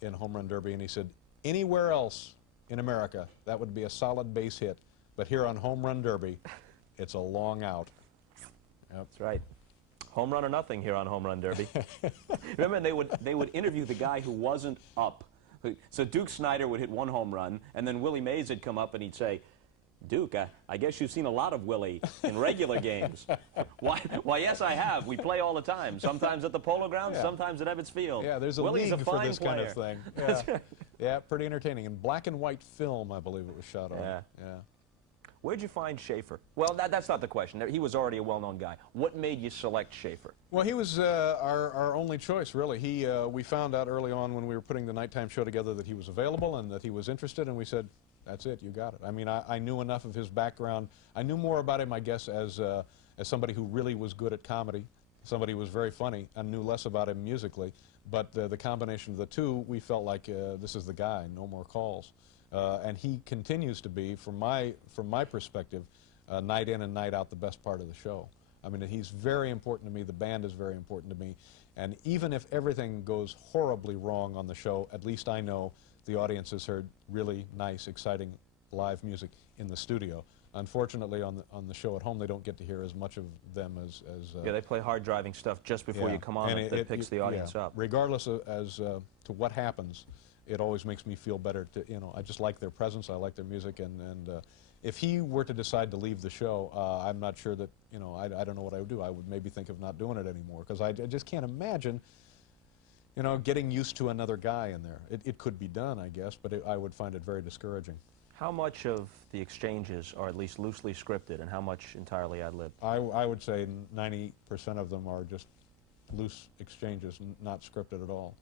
in Home Run Derby, and he said, anywhere else in America, that would be a solid base hit. But here on Home Run Derby, it's a long out. Yep. That's right. Home run or nothing here on Home Run Derby. Remember, they would interview the guy who wasn't up. So Duke Snyder would hit one home run, and then Willie Mays would come up and he'd say, Duke, I guess you've seen a lot of Willie in regular games. Why, yes, I have. We play all the time. Sometimes at the Polo Grounds, sometimes at Ebbets Field. Yeah, there's a Willie's league a for fine this player. kind of thing. Yeah. Yeah, pretty entertaining. In black and white film, I believe it was shot on. Yeah. Yeah. Where'd you find Schaefer? Well, that's not the question. He was already a well-known guy. What made you select Schaefer? Well, he was our only choice, really. We found out early on when we were putting the nighttime show together that he was available and that he was interested, and we said, that's it, you got it. I mean, I knew enough of his background. I knew more about him, I guess, as somebody who really was good at comedy, somebody who was very funny. I knew less about him musically, but the combination of the two, we felt like this is the guy, no more calls. And he continues to be, from my perspective, night in and night out, the best part of the show. I mean, he's very important to me. The band is very important to me. And even if everything goes horribly wrong on the show, at least I know the audience has heard really nice, exciting live music in the studio. Unfortunately, on the show at home, they don't get to hear as much of them as yeah, they play hard-driving stuff just before you come on, and that picks the audience up. Regardless of to what happens, it always makes me feel better. I just like their presence. I like their music, and if he were to decide to leave the show, I'm not sure that I don't know what I would do. I would maybe think of not doing it anymore because I just can't imagine getting used to another guy in there. It could be done, I guess, but I would find it very discouraging. How much of the exchanges are at least loosely scripted, and how much entirely ad-lib? I would say 90% of them are just loose exchanges, not scripted at all.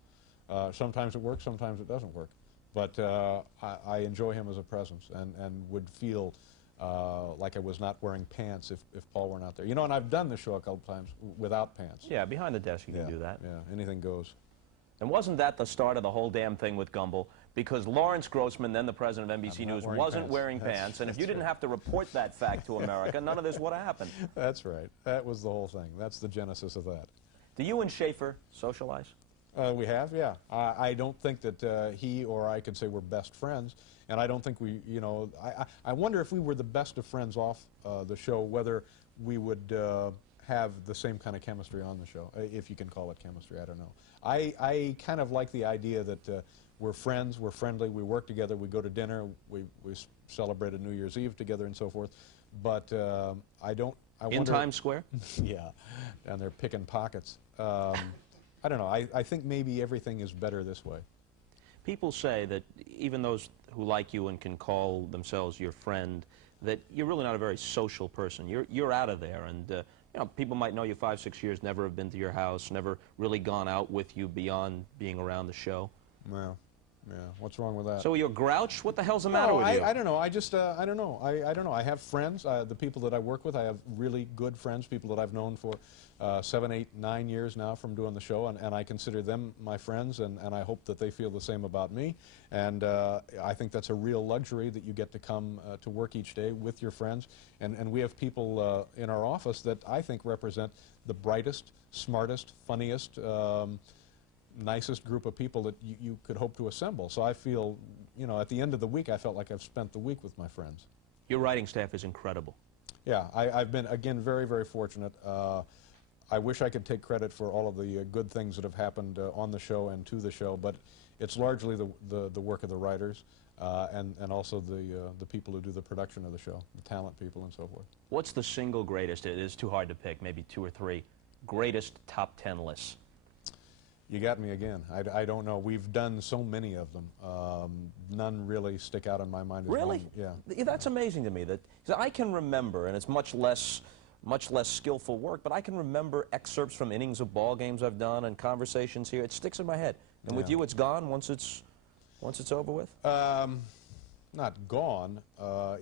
Sometimes it works, sometimes it doesn't work. But I enjoy him as a presence and would feel like I was not wearing pants if Paul were not there. You know, and I've done the show a couple times without pants. Yeah, behind the desk you can do that. Yeah, anything goes. And wasn't that the start of the whole damn thing with Gumbel? Because Lawrence Grossman, then the president of NBC News, wasn't wearing pants, and if you didn't have to report that fact to America, none of this would have happened. That's right. That was the whole thing. That's the genesis of that. Do you and Schaefer socialize? We have, yeah. I don't think that he or I could say we're best friends, and I don't think we, you know, I wonder if we were the best of friends off the show, whether we would have the same kind of chemistry on the show, if you can call it chemistry, I don't know. I kind of like the idea that we're friends, we're friendly, we work together, we go to dinner, we celebrated New Year's Eve together and so forth, but I don't, I wonder... In Times Square? Yeah, and they're picking pockets. I don't know, I think maybe everything is better this way. People say that even those who like you and can call themselves your friend, that you're really not a very social person. You're out of there, and you know, people might know you 5, 6 years, never have been to your house, never really gone out with you beyond being around the show. Well, yeah, what's wrong with that? So you're grouch? What the hell's the matter with you? I don't know. I just, I don't know. I don't know. I have friends. The people that I work with, I have really good friends, people that I've known for 7, 8, 9 years now from doing the show, and I consider them my friends, and I hope that they feel the same about me. And I think that's a real luxury that you get to come to work each day with your friends. And we have people in our office that I think represent the brightest, smartest, funniest, nicest group of people that you could hope to assemble. So I feel, you know, at the end of the week, I felt like I've spent the week with my friends. Your writing staff is incredible. Yeah, I've been, again, very, very fortunate. I wish I could take credit for all of the good things that have happened on the show and to the show, but it's largely the work of the writers and also the people who do the production of the show, the talent people and so forth. What's the single greatest, it is too hard to pick, maybe 2 or 3, greatest top 10 lists? You got me again. I don't know. We've done so many of them. None really stick out in my mind as Really? one. Yeah. That's amazing to me. That I can remember, and it's much less skillful work, but I can remember excerpts from innings of ball games I've done and conversations here. It sticks in my head. And with you, it's gone once it's over with? Not gone.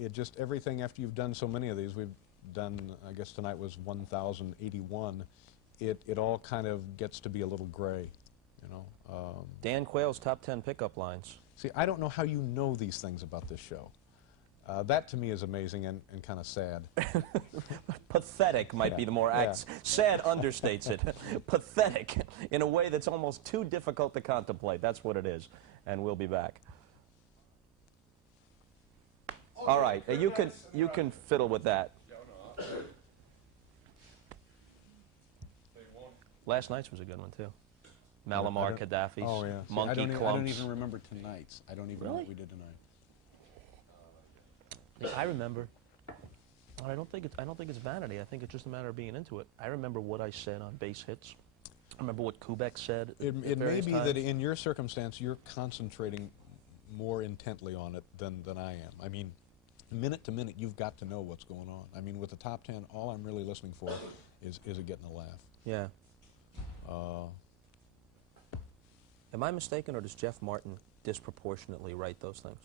It just, everything after you've done so many of these, we've done, I guess tonight was 1,081. It all kind of gets to be a little gray, you know. Dan Quayle's top 10 pickup lines. See, I don't know how you know these things about this show. That to me is amazing and kind of sad. Pathetic might be the more sad understates it. Pathetic in a way that's almost too difficult to contemplate. That's what it is. And we'll be back. All right, you can fiddle with that. Last night's was a good one too. Malamar Gaddafi's Monkey Clumps. I don't even remember tonight's. I don't even know what we did tonight. I remember. I don't think it's vanity. I think it's just a matter of being into it. I remember what I said on base hits. I remember what Kubek said. It may be that in your circumstance you're concentrating more intently on it than I am. I mean, minute to minute you've got to know what's going on. I mean, with the top 10, all I'm really listening for is it getting a laugh. Yeah. Am I mistaken, or does Jeff Martin disproportionately write those things?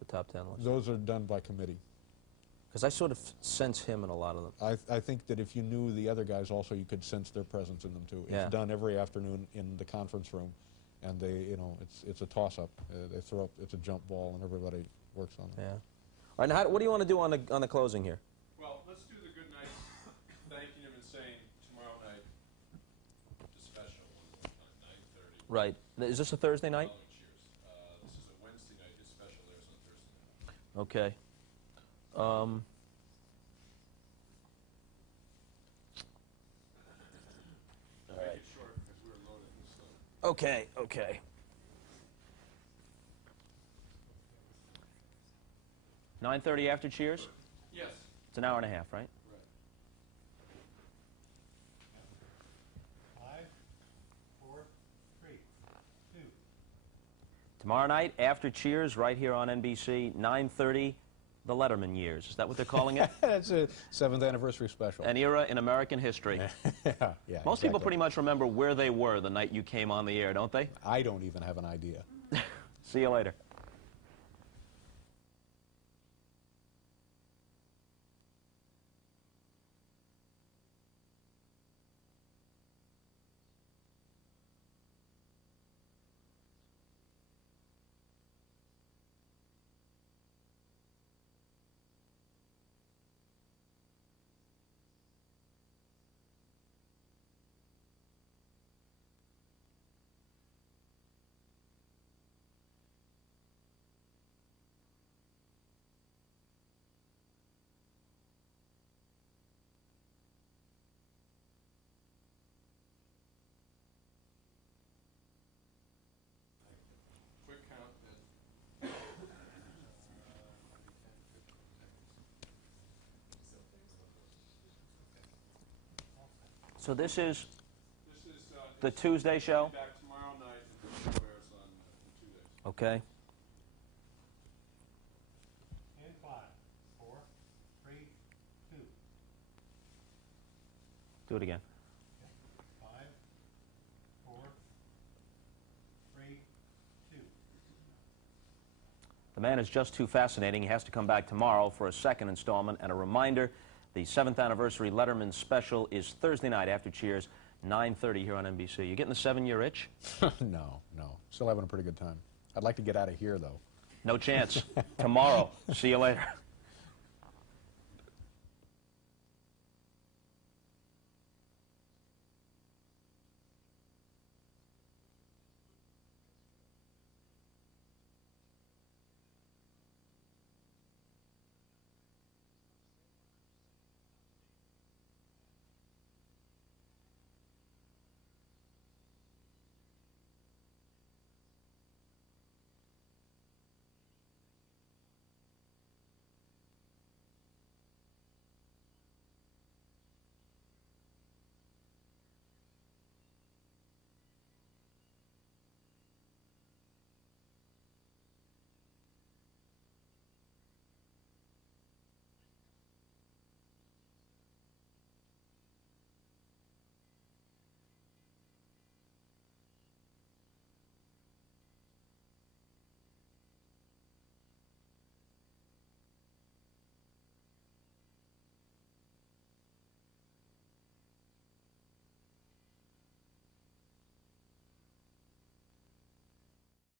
The top 10 lists? Those are done by committee. Because I sort of sense him in a lot of them. I think that if you knew the other guys also, you could sense their presence in them too. It's done every afternoon in the conference room, and they, you know, it's a toss-up. They throw up, it's a jump ball, and everybody works on it. Yeah. All right, now what do you want to do on the closing here? Well, let's do the good night, thanking him and saying tomorrow night, the special one, 9:30. Right. Is this a Thursday night? Oh, cheers. This is a Wednesday night. His special there's on Thursday night. Okay. Make it short because we're loaded and slow. Okay, okay. 9:30 after Cheers? Yes. It's an hour and a half, right? Right. 5, 4, 3, 2. Tomorrow night after Cheers, right here on NBC, 9:30. The Letterman years. Is that what they're calling it? It's a 7th anniversary special. An era in American history. Yeah, Most people pretty much remember where they were the night you came on the air, don't they? I don't even have an idea. See you later. Quick count. So this is This is the Tuesday show? back tomorrow night and airs on 2 days. Okay. In 5, 4, 3, 2. Do it again. 5, 4, 3, 2. The man is just too fascinating. He has to come back tomorrow for a second installment. And a reminder, the 7th anniversary Letterman special is Thursday night after Cheers, 9:30 here on NBC. You getting the 7-year itch? No. Still having a pretty good time. I'd like to get out of here, though. No chance. Tomorrow. See you later.